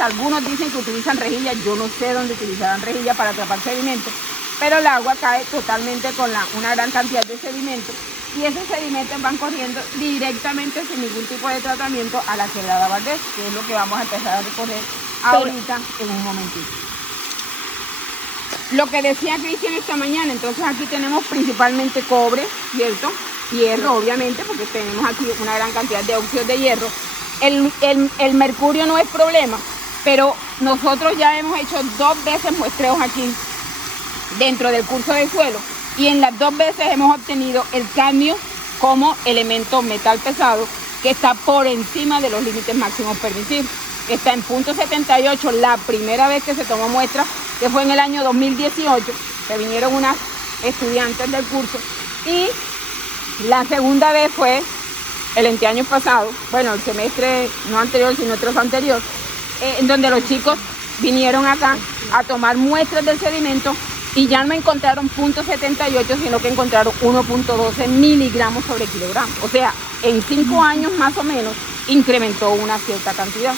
Algunos dicen que utilizan rejillas. Yo no sé dónde utilizarán rejillas para atrapar sedimentos. Pero el agua cae totalmente con una gran cantidad de sedimentos. Y esos sedimentos van corriendo directamente sin ningún tipo de tratamiento a la Quebrada Valdés, que es lo que vamos a empezar a recorrer ahorita en un momentito. Lo que decía Cristian esta mañana, entonces aquí tenemos principalmente cobre, ¿cierto? Hierro, obviamente, porque tenemos aquí una gran cantidad de óxidos de hierro. El mercurio no es problema, pero nosotros ya hemos hecho 2 veces muestreos aquí dentro del curso de suelo, y en las 2 veces hemos obtenido el cadmio como elemento metal pesado que está por encima de los límites máximos permitidos. Está en .78 la primera vez que se tomó muestra, que fue en el año 2018, que vinieron unas estudiantes del curso, y la segunda vez fue el anteaño pasado, bueno, el semestre no anterior, sino otro anterior, en donde los chicos vinieron acá a tomar muestras del sedimento y ya no encontraron .78, sino que encontraron 1.12 miligramos sobre kilogramo. O sea, en 5 años más o menos incrementó una cierta cantidad.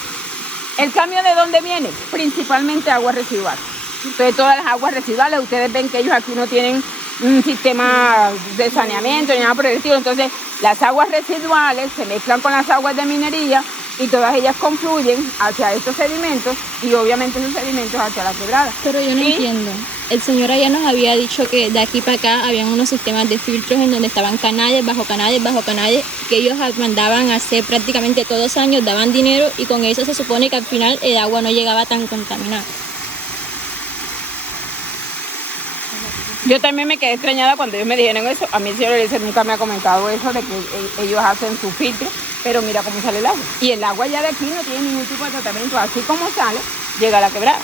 ¿El cambio de dónde viene? Principalmente aguas residuales. Entonces, todas las aguas residuales, ustedes ven que ellos aquí no tienen un sistema de saneamiento ni nada por el estilo. Entonces, las aguas residuales se mezclan con las aguas de minería y todas ellas confluyen hacia estos sedimentos y obviamente esos sedimentos hacia la quebrada. Pero yo no entiendo. El señor allá nos había dicho que de aquí para acá habían unos sistemas de filtros en donde estaban canales, bajo canales, que ellos mandaban a hacer prácticamente todos los años, daban dinero y con eso se supone que al final el agua no llegaba tan contaminada. Yo también me quedé extrañada cuando ellos me dijeron eso. A mí el señor Eliezer nunca me ha comentado eso de que ellos hacen su filtro, pero mira cómo sale el agua. Y el agua ya de aquí no tiene ningún tipo de tratamiento, así como sale, llega a la quebrada,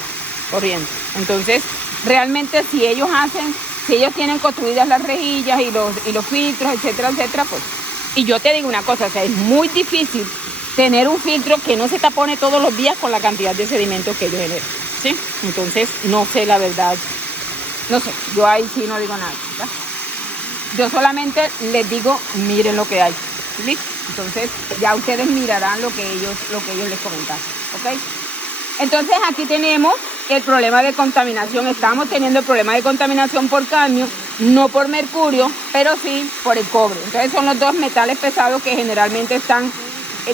corriendo. Entonces, realmente si ellos tienen construidas las rejillas y los filtros, etcétera, etcétera, pues. Y yo te digo una cosa, o sea, es muy difícil tener un filtro que no se tapone todos los días con la cantidad de sedimentos que ellos generan, ¿sí? Entonces, no sé la verdad. No sé, yo ahí sí no digo nada, ¿verdad? Yo solamente les digo, miren lo que hay, ¿listo? Entonces, ya ustedes mirarán lo que ellos les comentaron, ¿ok? Entonces, aquí tenemos el problema de contaminación. Estamos teniendo el problema de contaminación por cadmio, no por mercurio, pero sí por el cobre. Entonces, son los 2 metales pesados que generalmente están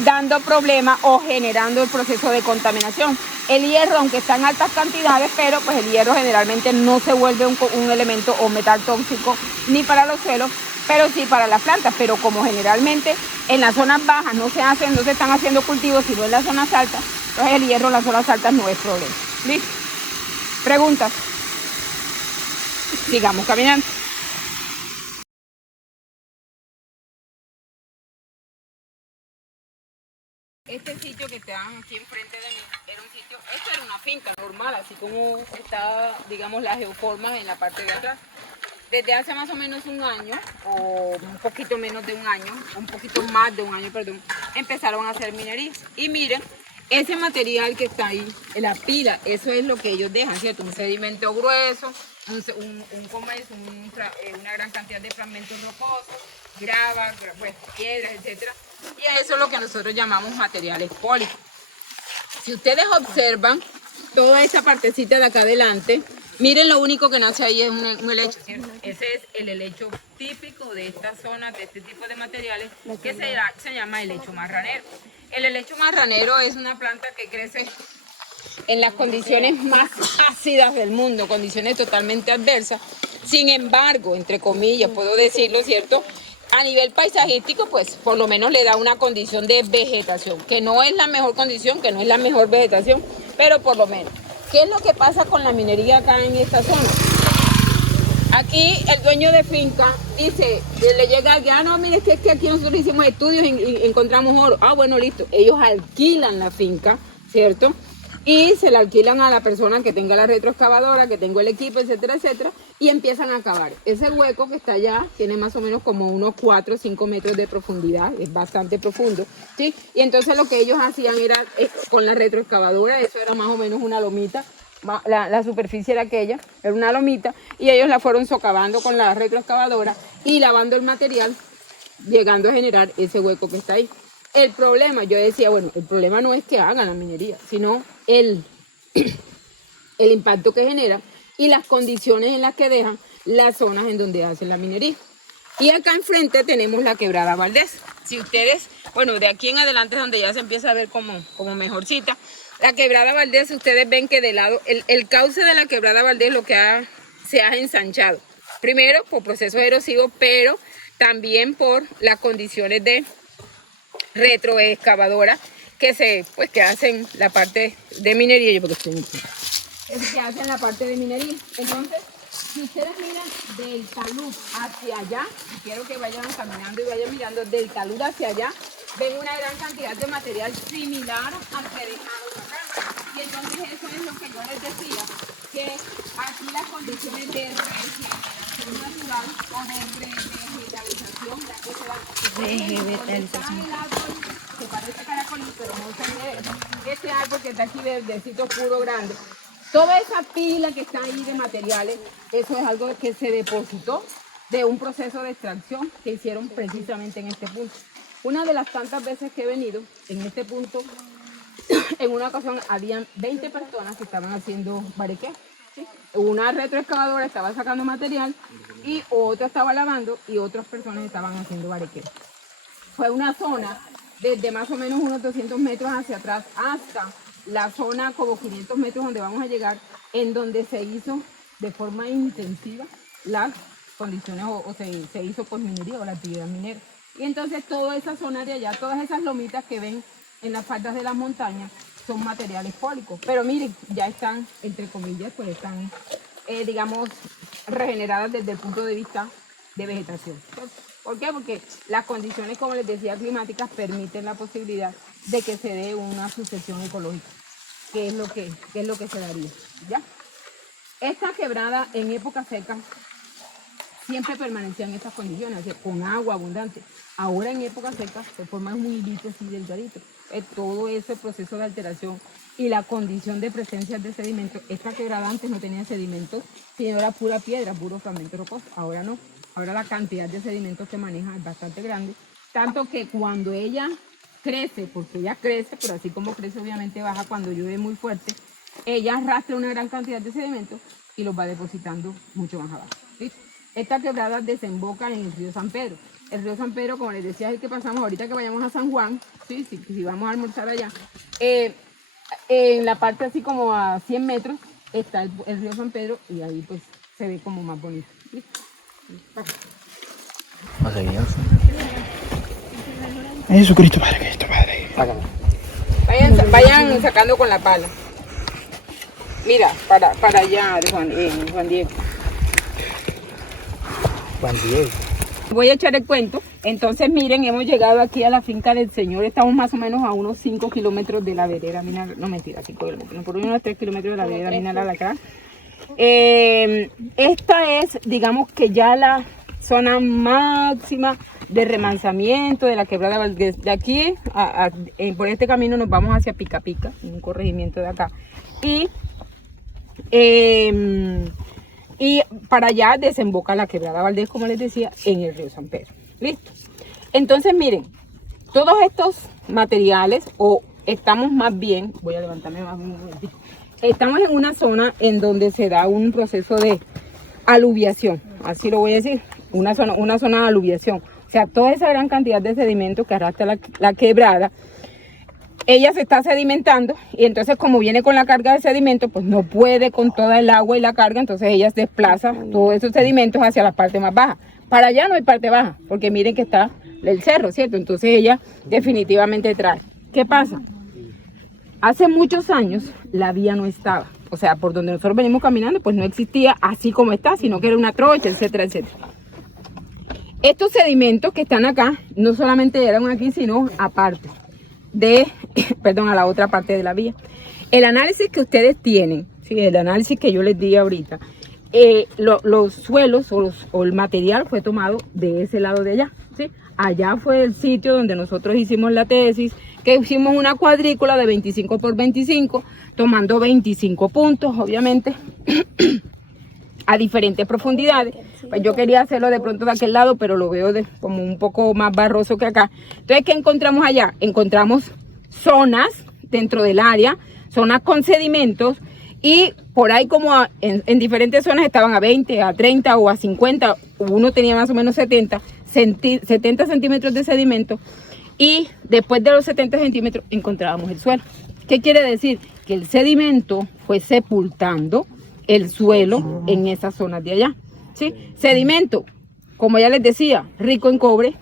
dando problemas o generando el proceso de contaminación. El hierro, aunque está en altas cantidades, pero pues el hierro generalmente no se vuelve un elemento o metal tóxico ni para los suelos, pero sí para las plantas. Pero como generalmente en las zonas bajas no se están haciendo cultivos, sino en las zonas altas, entonces el hierro en las zonas altas no es problema. ¿Listo? ¿Preguntas? Sigamos caminando. Este sitio que están aquí enfrente de mí era un sitio, esto era una finca normal, así como estaba, digamos, las geoformas en la parte de atrás. Desde hace más o menos un año, o un poquito menos de un año, un poquito más de un año, perdón, empezaron a hacer minería. Y miren, ese material que está ahí, la pila, eso es lo que ellos dejan, ¿cierto? Un sedimento grueso, una gran cantidad de fragmentos rocosos, grava, pues, piedras, etc. Y a eso es lo que nosotros llamamos materiales pólicos. Si ustedes observan toda esta partecita de acá adelante, miren, lo único que nace ahí es un helecho, ¿cierto? Ese es el helecho típico de esta zona, de este tipo de materiales, que se llama helecho marranero. El helecho marranero es una planta que crece en las condiciones más ácidas del mundo, condiciones totalmente adversas. Sin embargo, entre comillas, puedo decirlo, ¿cierto? A nivel paisajístico, pues por lo menos le da una condición de vegetación, que no es la mejor condición, que no es la mejor vegetación, pero por lo menos. ¿Qué es lo que pasa con la minería acá en esta zona? Aquí el dueño de finca dice, le llega alguien, no, mire, es que aquí nosotros hicimos estudios y encontramos oro. Ah, bueno, listo. Ellos alquilan la finca, ¿cierto? Y se la alquilan a la persona que tenga la retroexcavadora, que tenga el equipo, etcétera, etcétera, y empiezan a cavar. Ese hueco que está allá tiene más o menos como unos 4 o 5 metros de profundidad, es bastante profundo, ¿sí? Y entonces lo que ellos hacían era, con la retroexcavadora, eso era más o menos una lomita, la superficie era aquella, era una lomita, y ellos la fueron socavando con la retroexcavadora y lavando el material, llegando a generar ese hueco que está ahí. El problema, yo decía, bueno, el problema no es que hagan la minería, sino el impacto que genera y las condiciones en las que dejan las zonas en donde hacen la minería. Y acá enfrente tenemos la quebrada Valdés. Si ustedes, bueno, de aquí en adelante es donde ya se empieza a ver como mejorcita. La quebrada Valdés, ustedes ven que de lado, el cauce de la quebrada Valdés lo que se ha ensanchado. Primero por procesos erosivos, pero también por las condiciones de retroexcavadora que hacen la parte de minería. Que hacen la parte de minería. Entonces, si ustedes miran del talud hacia allá, y quiero que vayan caminando y vayan mirando del talud hacia allá, ven una gran cantidad de material similar al que dejaron acá. Y entonces eso es lo que yo les decía, que aquí las condiciones de regeneración natural o de vegetalización, ya que se da el árbol, que parece caracolito, pero no se ve, este árbol que está aquí verdecito puro grande. Toda esa pila que está ahí de materiales, eso es algo que se depositó de un proceso de extracción que hicieron precisamente en este punto. Una de las tantas veces que he venido en este punto, en una ocasión habían 20 personas que estaban haciendo barequeo, ¿sí? Una retroexcavadora estaba sacando material y otra estaba lavando y otras personas estaban haciendo barequeo. Fue una zona desde más o menos unos 200 metros hacia atrás hasta la zona como 500 metros donde vamos a llegar, en donde se hizo de forma intensiva las condiciones se hizo por minería o la actividad minera. Y entonces toda esa zona de allá, todas esas lomitas que ven en las faldas de las montañas son materiales pólicos. Pero miren, ya están, entre comillas, pues están, digamos, regeneradas desde el punto de vista de vegetación. ¿Por qué? Porque las condiciones, como les decía, climáticas permiten la posibilidad de que se dé una sucesión ecológica, que es lo que se daría, ¿ya? Esta quebrada en época seca siempre permanecía en estas condiciones, o sea, con agua abundante. Ahora en época seca se forman muy hilitos y delgaditos. Todo ese proceso de alteración y la condición de presencia de sedimentos. Esta quebrada antes no tenía sedimentos, sino era pura piedra, puro fragmento rocoso. Ahora no. Ahora la cantidad de sedimentos que maneja es bastante grande. Tanto que cuando ella crece, porque ella crece, pero así como crece obviamente baja cuando llueve muy fuerte, ella arrastra una gran cantidad de sedimentos y los va depositando mucho más abajo. ¿Sí? Esta quebrada desemboca en el río San Pedro. El río San Pedro, como les decía, es el que pasamos ahorita que vayamos a San Juan, ¿sí? Si vamos a almorzar allá. En la parte así como a 100 metros está el río San Pedro y ahí pues se ve como más bonito. ¿Sí? Jesucristo Padre, Cristo Padre. Vayan sacando con la pala. Mira, para allá de Juan Diego. Juan Diego. Voy a echar el cuento. Entonces, miren, hemos llegado aquí a la finca del señor. Estamos más o menos a unos 5 kilómetros de la vereda. No, mentira, 5 kilómetros. Por unos 3 kilómetros de la vereda Minal Alacrán. Esta es, digamos que ya la zona máxima de remansamiento de la quebrada Valdés. De aquí, por este camino nos vamos hacia Pica Pica, un corregimiento de acá. Y Y para allá desemboca la quebrada Valdés, como les decía, en el río San Pedro. ¿Listo? Entonces, miren, todos estos materiales, o estamos más bien, voy a levantarme más un momentito, estamos en una zona en donde se da un proceso de aluviación, así lo voy a decir, una zona de aluviación. O sea, toda esa gran cantidad de sedimento que arrastra la quebrada, ella se está sedimentando y entonces como viene con la carga de sedimento, pues no puede con toda el agua y la carga, entonces ella desplaza todos esos sedimentos hacia la parte más baja. Para allá no hay parte baja, porque miren que está el cerro, ¿cierto? Entonces ella definitivamente trae. ¿Qué pasa? Hace muchos años la vía no estaba, o sea, por donde nosotros venimos caminando, pues no existía así como está, sino que era una trocha, etcétera, etcétera. Estos sedimentos que están acá, no solamente eran aquí, sino aparte de, perdón, a la otra parte de la vía. El análisis que ustedes tienen, ¿sí? El análisis que yo les di ahorita, los suelos o el material fue tomado de ese lado de allá, ¿sí? Allá fue el sitio donde nosotros hicimos la tesis, que hicimos una cuadrícula de 25 por 25, tomando 25 puntos, obviamente, a diferentes profundidades. Pues yo quería hacerlo de pronto de aquel lado, pero lo veo como un poco más barroso que acá. Entonces, ¿qué encontramos allá? Encontramos zonas dentro del área, zonas con sedimentos, y por ahí como en diferentes zonas estaban a 20, a 30 o a 50, uno tenía más o menos 70 centímetros de sedimento, y después de los 70 centímetros encontrábamos el suelo. ¿Qué quiere decir? Que el sedimento fue sepultando el suelo en esas zonas de allá, ¿sí? Sedimento, como ya les decía, rico en cobre,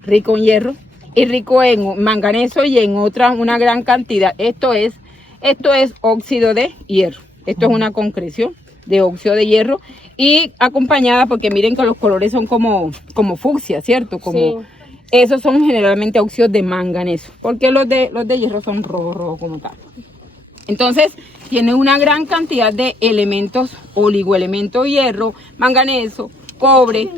rico en hierro y rico en manganeso y en una gran cantidad. Esto es óxido de hierro. Esto es una concreción de óxido de hierro y acompañada, porque miren que los colores son como fucsia, ¿cierto? Sí. Esos son generalmente óxidos de manganeso, porque los de hierro son rojo como tal. Entonces, tiene una gran cantidad de elementos, oligoelementos, hierro, manganeso, cobre.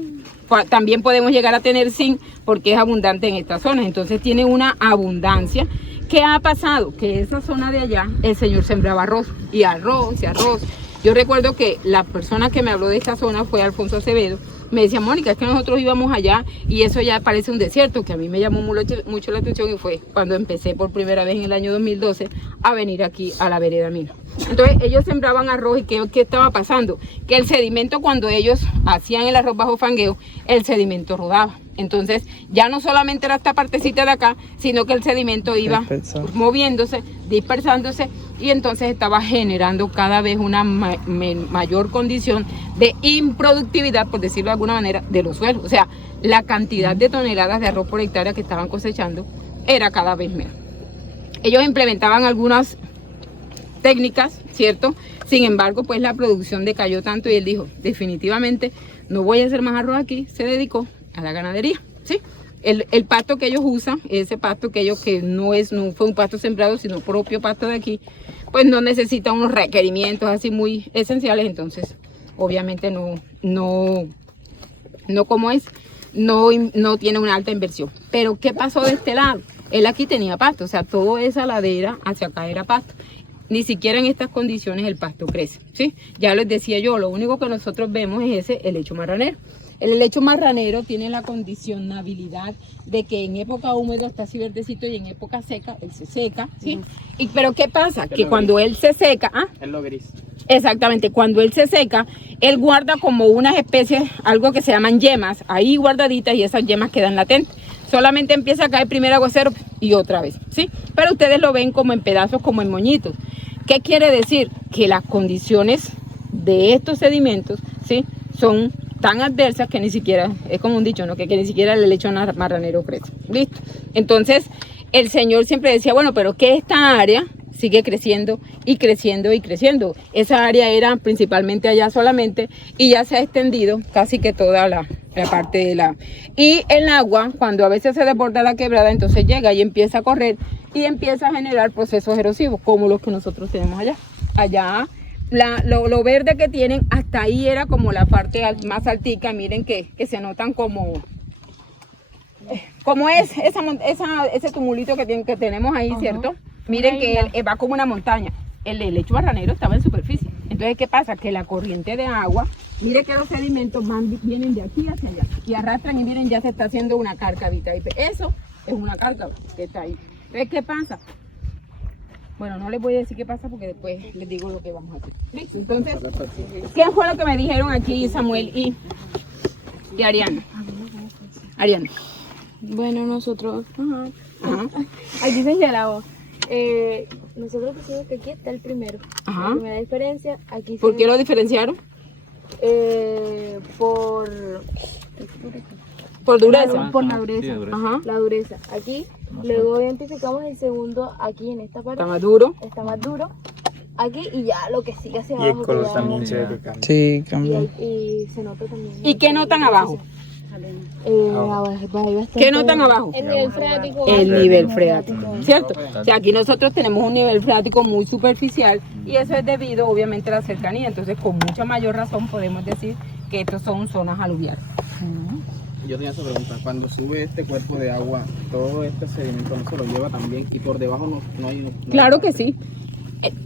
También podemos llegar a tener zinc porque es abundante en estas zonas. Entonces, tiene una abundancia. ¿Qué ha pasado? Que esa zona de allá, el señor sembraba arroz y arroz y arroz. Yo recuerdo que la persona que me habló de esta zona fue Alfonso Acevedo. Me decía, Mónica, es que nosotros íbamos allá y eso ya parece un desierto, que a mí me llamó mucho la atención, y fue cuando empecé por primera vez en el año 2012 a venir aquí a la vereda Mina. Entonces ellos sembraban arroz y ¿qué estaba pasando? Que el sedimento, cuando ellos hacían el arroz bajo fangueo, el sedimento rodaba. Entonces ya no solamente era esta partecita de acá, sino que el sedimento iba moviéndose, dispersándose, y entonces estaba generando cada vez una mayor condición de improductividad, por decirlo de alguna manera, de los suelos. O sea, la cantidad de toneladas de arroz por hectárea que estaban cosechando era cada vez menos. Ellos implementaban algunas técnicas, ¿cierto? Sin embargo, pues la producción decayó tanto y él dijo, definitivamente no voy a hacer más arroz aquí. Se dedicó a la ganadería, ¿sí? El pasto que ellos usan, ese pasto que no fue un pasto sembrado, sino propio pasto de aquí, pues no necesita unos requerimientos así muy esenciales. Entonces obviamente no tiene una alta inversión. Pero ¿qué pasó de este lado? Él aquí tenía pasto, o sea, toda esa ladera hacia acá era pasto. Ni siquiera en estas condiciones el pasto crece, ¿sí? Ya les decía yo, lo único que nosotros vemos es el helecho marranero. El helecho marranero tiene la condicionabilidad de que en época húmeda está así verdecito y en época seca él se seca, ¿sí? Pero ¿qué pasa? Que cuando él se seca, es lo gris. Exactamente, cuando él se seca, él guarda como unas especies, algo que se llaman yemas, ahí guardaditas, y esas yemas quedan latentes. Solamente empieza a caer primer aguacero y otra vez, ¿sí? Pero ustedes lo ven como en pedazos, como en moñitos. ¿Qué quiere decir? Que las condiciones de estos sedimentos, ¿sí?, son tan adversas que ni siquiera, es como un dicho, ¿no?, que ni siquiera el helecho marranero crece. Listo. Entonces, el señor siempre decía, bueno, pero que esta área sigue creciendo y creciendo y creciendo. Esa área era principalmente allá solamente, y ya se ha extendido casi que toda la parte de la... Y el agua, cuando a veces se desborda la quebrada, entonces llega y empieza a correr y empieza a generar procesos erosivos, como los que nosotros tenemos allá. Allá, lo verde que tienen, hasta ahí era como la parte más altica. Miren que se notan como es ese tumulito que tenemos ahí, ¿cierto? Miren que va como una montaña. El helecho marranero estaba en superficie. Entonces, ¿qué pasa? Que la corriente de agua Mire que los sedimentos vienen de aquí hacia allá y arrastran y miren, ya se está haciendo una cárcavita. Eso es una cárcava que está ahí. Entonces, ¿qué pasa? Bueno, no les voy a decir qué pasa porque después les digo lo que vamos a hacer. ¿Listo? Entonces, ¿qué fue lo que me dijeron aquí Samuel y Ariana? Ariana. Bueno, nosotros... Aquí señalamos. Nosotros pusimos que aquí está el primero. Ajá. La primera diferencia, aquí ¿Por qué lo diferenciaron? Por dureza. Por la dureza. Ajá. La dureza. Aquí, luego identificamos el segundo, aquí en esta parte. Está más duro. Está más duro. Aquí y ya lo que sigue hacia Y abajo. el color que ya también vamos- se ve que cambia. Sí, cambia. Y se nota también. ¿Y qué notan abajo? ¿Qué notan abajo? El nivel freático. El nivel freático, ¿cierto? O sea, aquí nosotros tenemos un nivel freático muy superficial y eso es debido obviamente a la cercanía. Entonces, con mucha mayor razón podemos decir que estos son zonas aluviales. Yo tenía esa pregunta, cuando sube este cuerpo de agua, todo este sedimento no se lo lleva también y por debajo no hay... Claro que sí.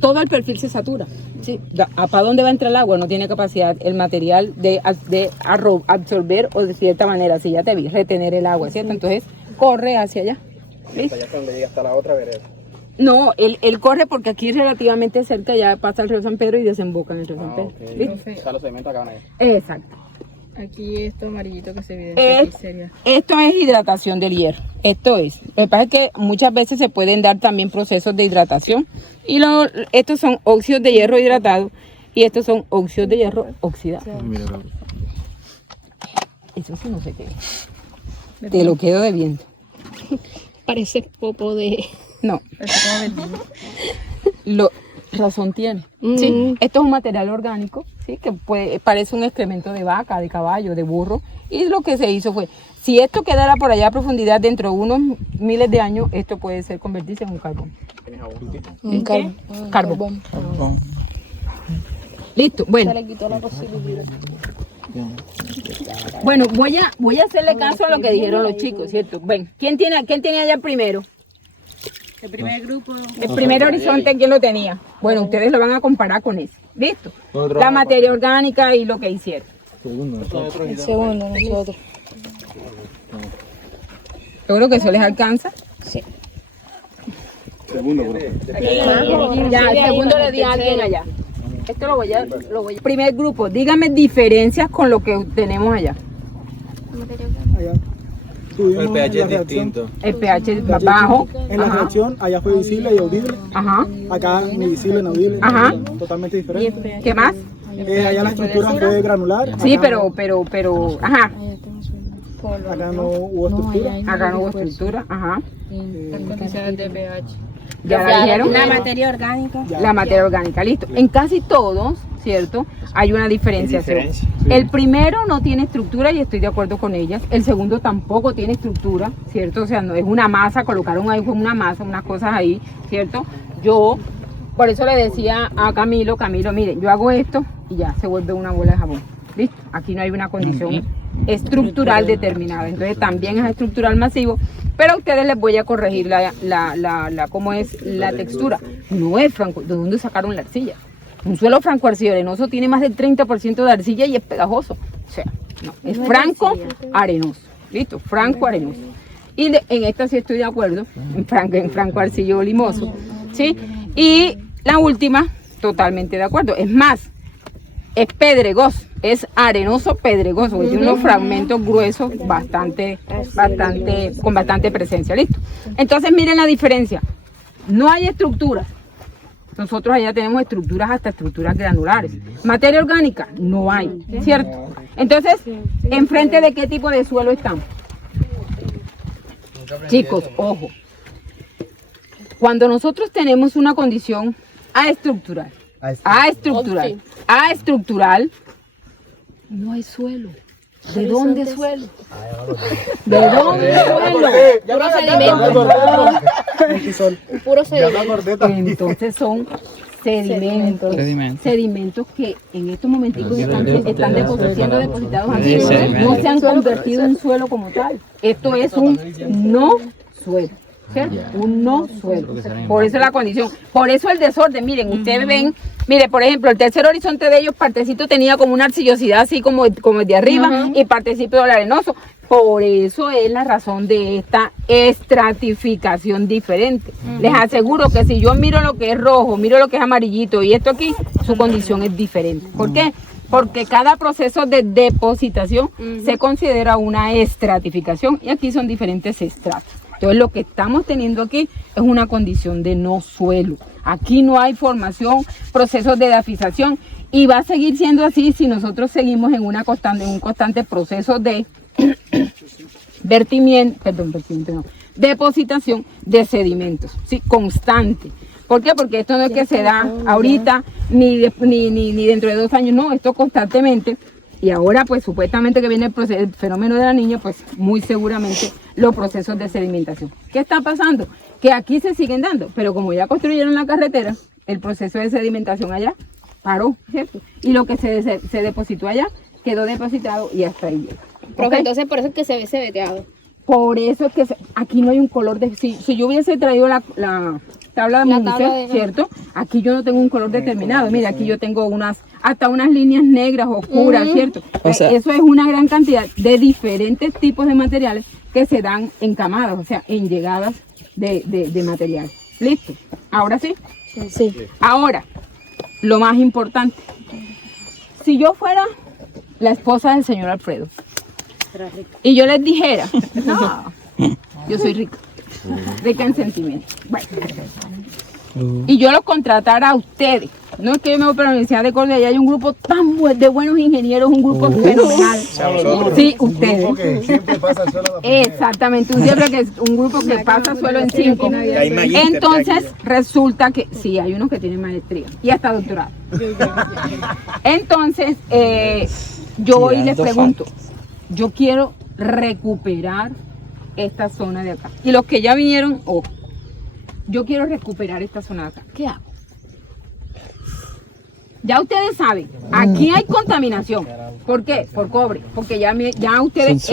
Todo el perfil se satura. Sí. ¿Para dónde va a entrar el agua? No tiene capacidad el material de absorber o de cierta manera, si ya te vi, retener el agua, ¿cierto? Entonces corre hacia allá. Hasta allá cuando llega hasta la otra vereda. No, él corre porque aquí relativamente cerca ya pasa el río San Pedro y desemboca en el río San Pedro. ¿Listo? O sea, los sedimentos acaban ahí. Exacto. Aquí esto amarillito que se evidencia aquí sería. Esto es hidratación del hierro. Esto es. Lo que pasa es que muchas veces se pueden dar también procesos de hidratación. Y estos son óxidos de hierro hidratados y estos son óxidos de hierro oxidados. Eso sí no sé qué es. Te lo quedo debiendo. Parece popo de... No. Razón tiene. Sí, esto es un material orgánico, sí, que parece un excremento de vaca, de caballo, de burro. Y lo que se hizo fue, si esto quedara por allá a profundidad dentro de unos miles de años, esto puede convertirse en un carbón. Un Carbón. Listo, bueno. Se le quitó la posibilidad. Bueno, voy a hacerle caso a lo que dijeron los chicos, ¿cierto? Ven, ¿quién tiene allá primero? El primer grupo... El primer horizonte, ¿quién lo tenía? Bueno, ustedes lo van a comparar con ese. ¿Listo? La materia orgánica y lo que hicieron. El segundo, nosotros. ¿Seguro que eso les alcanza? Sí. Segundo, bro. Ya, el segundo le di a alguien allá. Esto lo voy a... Primer grupo, dígame diferencias con lo que tenemos allá. El pH es distinto. El pH es más bajo. En la reacción, allá fue visible y audible. Ajá. Acá ni visible ni audible. Ajá. Totalmente diferente. ¿Qué más? Allá la estructura fue granular. Sí, acá pero, ajá. Acá no hubo estructura. Acá no hubo estructura, ajá. Las condiciones de pH. ¿Ya la dijeron? La materia orgánica. La materia orgánica, listo. En casi todos, ¿cierto? Hay una diferenciación. El primero no tiene estructura y estoy de acuerdo con ellas. El segundo tampoco tiene estructura, ¿cierto? O sea, no es una masa, colocaron ahí una masa, unas cosas ahí, ¿cierto? Yo, por eso le decía a Camilo, miren, yo hago esto y ya se vuelve una bola de jabón. ¿Listo? Aquí no hay una condición estructural determinada. Entonces también es estructural masivo, pero a ustedes les voy a corregir cómo es la textura. No es franco, ¿de dónde sacaron la arcilla? Un suelo franco arcilloso tiene más del 30% de arcilla y es pegajoso. O sea, no, es franco arenoso. ¿Listo? Franco arenoso. Y en esta sí estoy de acuerdo, en franco arcillo limoso. ¿Sí? Y la última, totalmente de acuerdo. Es más, es pedregoso, es arenoso pedregoso, tiene unos fragmentos gruesos con bastante presencia. ¿Listo? Entonces miren la diferencia. No hay estructuras. Nosotros allá tenemos estructuras, hasta estructuras granulares. Materia orgánica, no hay, ¿cierto? Entonces, ¿enfrente de qué tipo de suelo estamos? Chicos, ojo. Cuando nosotros tenemos una condición aestructural, no hay suelo. ¿De dónde suelo? ¿De dónde suelo? Puro sedimento. Puro sedimento. Entonces son sedimentos que en estos momentos están siendo depositados aquí. No se han convertido en suelo como tal. Esto es un no suelo. ¿cierto? Un no suelo. Por eso la condición. Por eso el desorden. Miren, ustedes ven, mire, por ejemplo, el tercer horizonte de ellos, partecito tenía como una arcillosidad así como el de arriba y partecito del arenoso. Por eso es la razón de esta estratificación diferente. Les aseguro que si yo miro lo que es rojo, miro lo que es amarillito y esto aquí, su condición es diferente. ¿Por qué? Porque cada proceso de depositación se considera una estratificación y aquí son diferentes estratos. Entonces lo que estamos teniendo aquí es una condición de no suelo. Aquí no hay formación, procesos de dafización y va a seguir siendo así si nosotros seguimos en un constante proceso de depositación de sedimentos, ¿sí? Constante. ¿Por qué? Porque esto no es que se da ahorita ni dentro de 2 años, no, esto constantemente. Y ahora pues supuestamente que viene el fenómeno de la niña, pues muy seguramente los procesos de sedimentación. ¿Qué está pasando? Que aquí se siguen dando, pero como ya construyeron la carretera, el proceso de sedimentación allá paró, ¿cierto? Y lo que se depositó allá quedó depositado y hasta ahí llega. Profe, entonces por eso es que se ve veteado. Por eso es que aquí no hay un color de... Si yo hubiese traído la tabla de Mundice, ¿cierto? Aquí yo no tengo un color determinado. Mira, aquí yo tengo hasta unas líneas negras oscuras, ¿cierto? O sea, eso es una gran cantidad de diferentes tipos de materiales que se dan en camadas, o sea, en llegadas de material. ¿Listo? ¿Ahora sí? Sí. Ahora, lo más importante. Si yo fuera la esposa del señor Alfredo y yo les dijera, no, yo soy rica en sentimientos. Bueno, y yo los contratara a ustedes. No es que yo me voy para la Universidad de Córdoba y hay un grupo de buenos ingenieros, un grupo fenomenal. Sí, ustedes. Siempre pasa solo exactamente, un grupo que pasa solo en 5. Entonces resulta que sí, hay unos que tienen maestría y hasta doctorado. Entonces yo hoy les pregunto, yo quiero recuperar esta zona de acá. Y los que ya vinieron, yo quiero recuperar esta zona de acá. ¿Qué hago? Ya ustedes saben, aquí hay contaminación. ¿Por qué? Por cobre. Porque ya ustedes...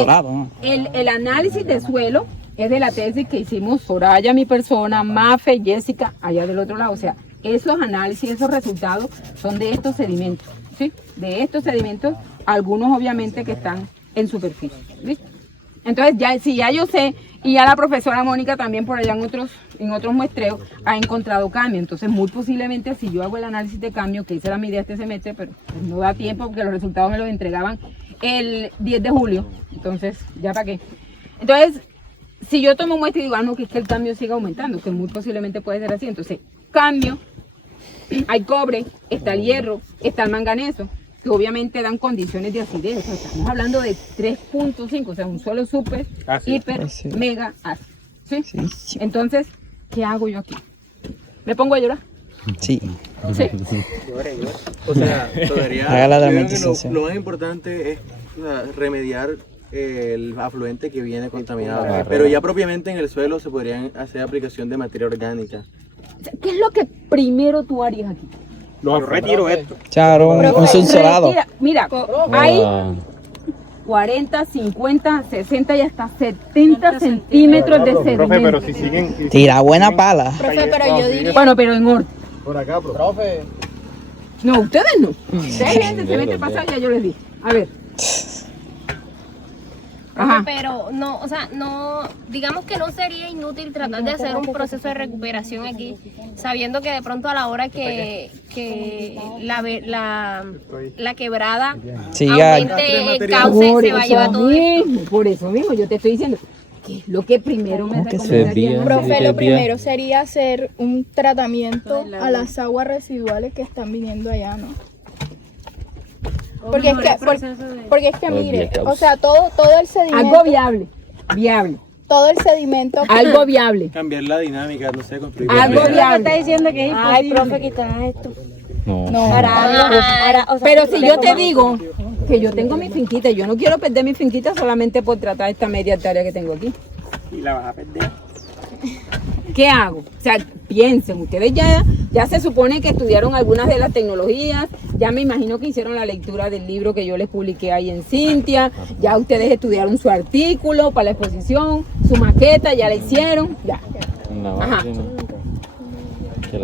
El análisis de suelo es de la tesis que hicimos Soraya, mi persona, Mafe, Jessica, allá del otro lado. O sea, esos análisis, esos resultados son de estos sedimentos. ¿Sí? De estos sedimentos, algunos obviamente que están en superficie. ¿Listo? Entonces, ya yo sé, y ya la profesora Mónica también por allá en otros muestreos ha encontrado cambio. Entonces, muy posiblemente, si yo hago el análisis de cambio, que hice la medida este semestre, pero pues no da tiempo porque los resultados me los entregaban el 10 de julio. Entonces, ¿ya para qué? Entonces, si yo tomo muestra y digo, no, que es que el cambio siga aumentando, que muy posiblemente puede ser así. Entonces, cambio, hay cobre, está el hierro, está el manganeso, que obviamente dan condiciones de acidez. O sea, estamos hablando de 3.5, o sea, un suelo súper, hiper, mega ácido. ¿Sí? Sí. Entonces, ¿qué hago yo aquí? ¿Me pongo a llorar? Sí. Sí. O sea, Haga la lo dramatización. más importante es remediar el afluente que viene contaminado. Pero ya propiamente en el suelo se podrían hacer aplicación de materia orgánica. ¿Qué es lo que primero tú harías aquí? Yo retiro esto. Claro, un censurado. Mira, hay 40, 50, 60 y hasta 70 centímetros de sedimento. Profe, pero si siguen... Tira buena pala. Profe, pero yo diría... Bueno, pero en orden. Por acá, profe. No, ustedes no. Ustedes vienen el semestre pasado, ya yo les dije. A ver. Ajá. Pero no, o sea, no, digamos que no sería inútil tratar de hacer un proceso de recuperación aquí, sabiendo que de pronto a la hora que la quebrada aumente el cauce, se va a llevar todo esto. Por eso mismo, yo te estoy diciendo, ¿qué es lo que primero me recomendaría? Profe, lo primero sería hacer un tratamiento a las aguas residuales que están viniendo allá, ¿no? Porque es que mire, o sea, todo el sedimento... Algo viable. Todo el sedimento... Algo viable. Cambiar la dinámica, no sé, construir... Algo viable. Está diciendo que es imposible. Ay, profe, quitas esto. No. Pero si yo te digo que yo tengo mi finquita, yo no quiero perder mi finquita solamente por tratar esta media hectárea que tengo aquí. Y la vas a perder. ¿Qué hago? O sea, piensen, ustedes ya se supone que estudiaron algunas de las tecnologías, ya me imagino que hicieron la lectura del libro que yo les publiqué ahí en Cintia, ya ustedes estudiaron su artículo para la exposición, su maqueta, ya la hicieron, ya. Ajá.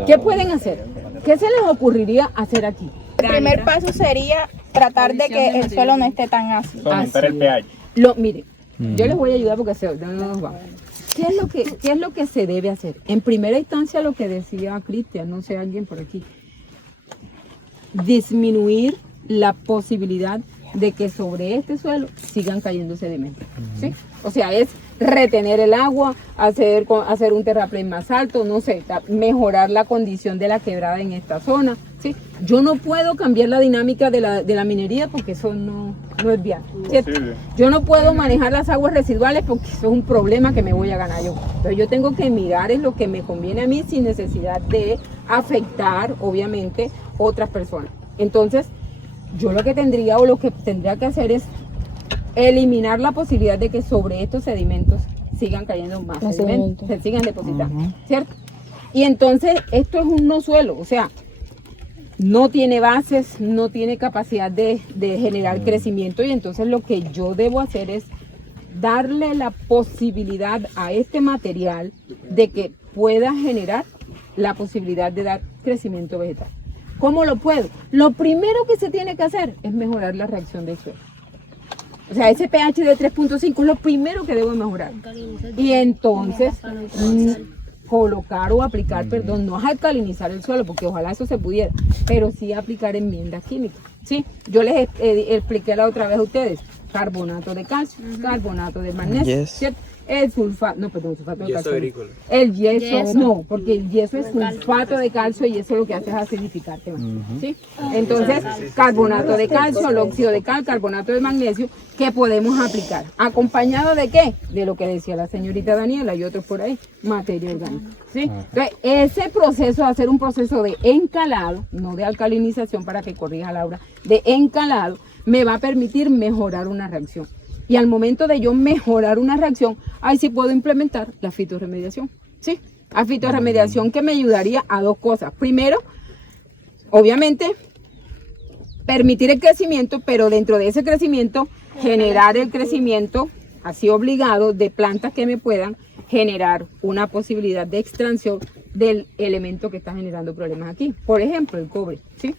¿Qué pueden hacer? ¿Qué se les ocurriría hacer aquí? El primer paso sería tratar de que el suelo no esté tan ácido. Aumentar el pH. Mire, yo les voy a ayudar porque no nos vamos. ¿Qué es lo que se debe hacer? En primera instancia, lo que decía Cristian, no sé, alguien por aquí, disminuir la posibilidad de que sobre este suelo sigan cayendo sedimentos, ¿sí? O sea, es retener el agua, hacer un terraplén más alto, no sé, mejorar la condición de la quebrada en esta zona, ¿sí? Yo no puedo cambiar la dinámica de la minería porque eso no es viable, ¿cierto? Yo no puedo manejar las aguas residuales porque eso es un problema que me voy a ganar yo. Entonces yo tengo que mirar en lo que me conviene a mí sin necesidad de afectar, obviamente, otras personas. Entonces, yo lo que tendría que hacer es eliminar la posibilidad de que sobre estos sedimentos sigan cayendo más sedimentos, se sigan depositando, ¿cierto? Y entonces esto es un no suelo, o sea, no tiene bases, no tiene capacidad de generar crecimiento, y entonces lo que yo debo hacer es darle la posibilidad a este material de que pueda generar la posibilidad de dar crecimiento vegetal. ¿Cómo lo puedo? Lo primero que se tiene que hacer es mejorar la reacción del suelo. O sea, ese pH de 3.5 es lo primero que debo mejorar. Y entonces, colocar o aplicar, no es alcalinizar el suelo, porque ojalá eso se pudiera, pero sí aplicar enmiendas químicas, ¿sí? Yo les expliqué la otra vez a ustedes, carbonato de calcio, carbonato de magnesio, ¿cierto? El sulfato, sulfato de calcio. Agrícola. El yeso, no, porque el yeso es sulfato de calcio y eso lo que hace es acidificarte más, ¿sí? Entonces, carbonato de calcio, el óxido de cal, carbonato de magnesio, que podemos aplicar. ¿Acompañado de qué? De lo que decía la señorita Daniela y otros por ahí, materia orgánica, ¿sí? Entonces, ese proceso va a ser un proceso de encalado, no de alcalinización para que corrija Laura, de encalado, me va a permitir mejorar una reacción. Y al momento de yo mejorar una reacción, ahí sí puedo implementar la fitorremediación, ¿sí? La fitorremediación que me ayudaría a dos cosas. Primero, obviamente, permitir el crecimiento, pero dentro de ese crecimiento, generar el crecimiento, así obligado, de plantas que me puedan generar una posibilidad de extracción del elemento que está generando problemas aquí. Por ejemplo, el cobre, ¿sí?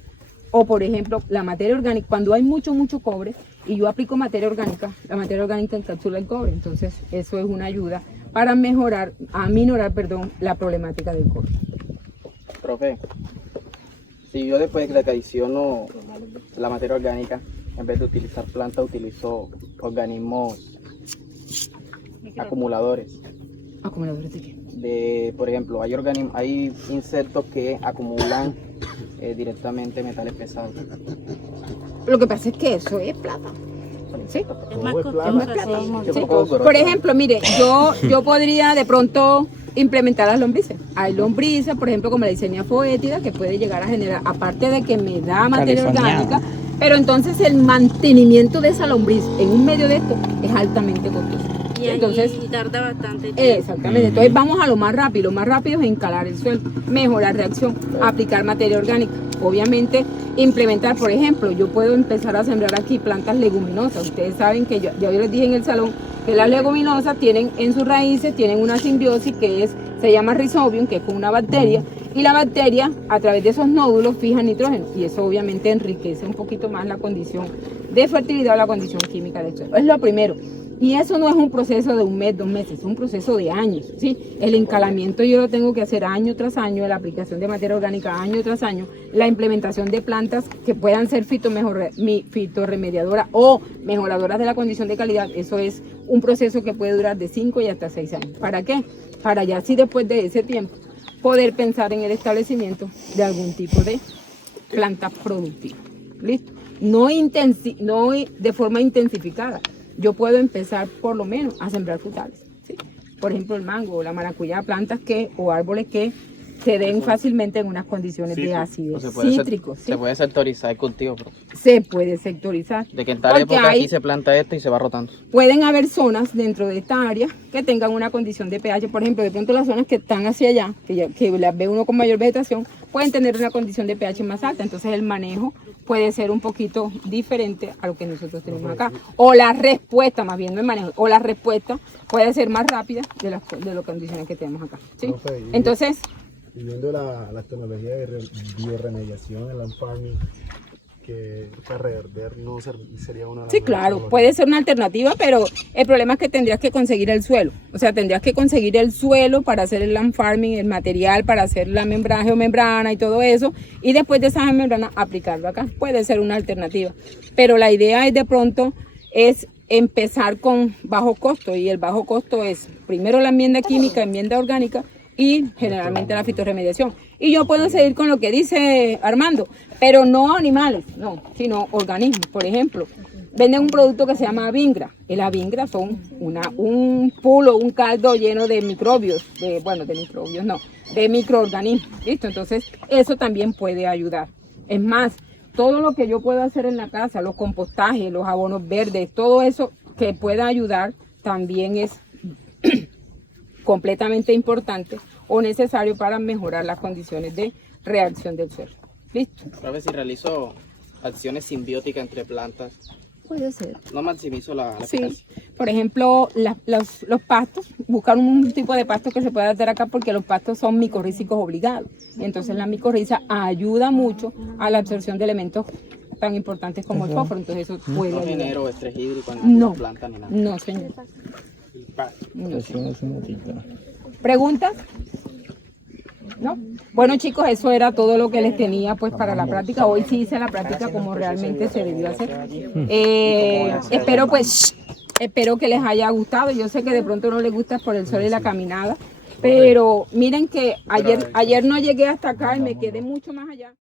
O por ejemplo, la materia orgánica, cuando hay mucho cobre y yo aplico materia orgánica, la materia orgánica encapsula el cobre, entonces eso es una ayuda para aminorar la problemática del cobre. Profe, si yo después de que adiciono la materia orgánica, en vez de utilizar planta, utilizo organismos acumuladores. ¿Acumuladores de qué? Por ejemplo, hay insectos que acumulan directamente metales pesados. Lo que pasa es que eso es plata. ¿Sí? Es más costoso. ¿Sí? Por ejemplo, mire, yo podría de pronto implementar las lombrices. Hay lombrices, por ejemplo, como la Eisenia foetida, que puede llegar a generar, aparte de que me da materia orgánica, pero entonces el mantenimiento de esa lombriz en un medio de esto es altamente costoso. Y tarda bastante tiempo. Exactamente, entonces vamos a lo más rápido es encalar el suelo, mejorar reacción, aplicar materia orgánica, obviamente implementar, por ejemplo, yo puedo empezar a sembrar aquí plantas leguminosas. Ustedes saben que yo les dije en el salón que las leguminosas tienen en sus raíces, tienen una simbiosis que se llama Rhizobium, que es con una bacteria, y la bacteria a través de esos nódulos fija nitrógeno, y eso obviamente enriquece un poquito más la condición de fertilidad o la condición química del suelo. Es lo primero. Y eso no es un proceso de 1 mes, 2 meses, es un proceso de años, ¿sí? El encalamiento yo lo tengo que hacer año tras año, la aplicación de materia orgánica año tras año, la implementación de plantas que puedan ser fitorremediadoras o mejoradoras de la condición de calidad, eso es un proceso que puede durar de 5 y hasta 6 años. ¿Para qué? Para ya así después de ese tiempo poder pensar en el establecimiento de algún tipo de planta productiva. ¿Listo? No de forma intensificada. Yo puedo empezar por lo menos a sembrar frutales, ¿sí? Por ejemplo, el mango o la maracuyá, plantas o árboles que se den fácilmente en unas condiciones de ácidos cítricos. Se puede sectorizar el cultivo, profe. Se puede sectorizar. De que en tal época aquí se planta esto y se va rotando. Pueden haber zonas dentro de esta área que tengan una condición de pH, por ejemplo, de pronto las zonas que están hacia allá, que las ve uno con mayor vegetación, pueden tener una condición de pH más alta, entonces el manejo puede ser un poquito diferente a lo que nosotros tenemos acá. O la respuesta, más bien no el manejo, o la respuesta puede ser más rápida de las condiciones que tenemos acá. ¿Sí? Profe, Entonces, y viendo la tecnología de bioremediación en la farming, que reverde no sería una... Sí, claro, puede ser una alternativa, pero el problema es que tendrías que conseguir el suelo. O sea, tendrías que conseguir el suelo para hacer el land farming, el material para hacer la geomembrana y todo eso, y después de esa geomembrana aplicarlo acá. Puede ser una alternativa, pero la idea es de pronto es empezar con bajo costo, y el bajo costo es primero la enmienda química, enmienda orgánica, y generalmente la fitorremediación. Y yo puedo seguir con lo que dice Armando, pero no animales, no, sino organismos. Por ejemplo, venden un producto que se llama Avingra. El Avingra son un pulo, un caldo lleno de microbios, de microorganismos. ¿Listo? Entonces, eso también puede ayudar. Es más, todo lo que yo puedo hacer en la casa, los compostajes, los abonos verdes, todo eso que pueda ayudar, también es completamente importante o necesario para mejorar las condiciones de reacción del suelo. ¿Listo? Profe, si realizo acciones simbióticas entre plantas, puede ser. No maximizo la Sí, eficacia. por ejemplo, los pastos, buscar un tipo de pasto que se pueda hacer acá porque los pastos son micorrízicos obligados. Y entonces la micorriza ayuda mucho a la absorción de elementos tan importantes como el fósforo. Entonces eso puede No ayudar. genero estrés hídrico en la planta ni nada. No, señor. No, señor. ¿Preguntas? ¿No? Bueno, chicos, eso era todo lo que les tenía pues para la práctica. Hoy sí hice la práctica como realmente se debió hacer. Espero que les haya gustado. Yo sé que de pronto no les gusta por el sol y la caminada, pero miren que ayer no llegué hasta acá y me quedé mucho más allá.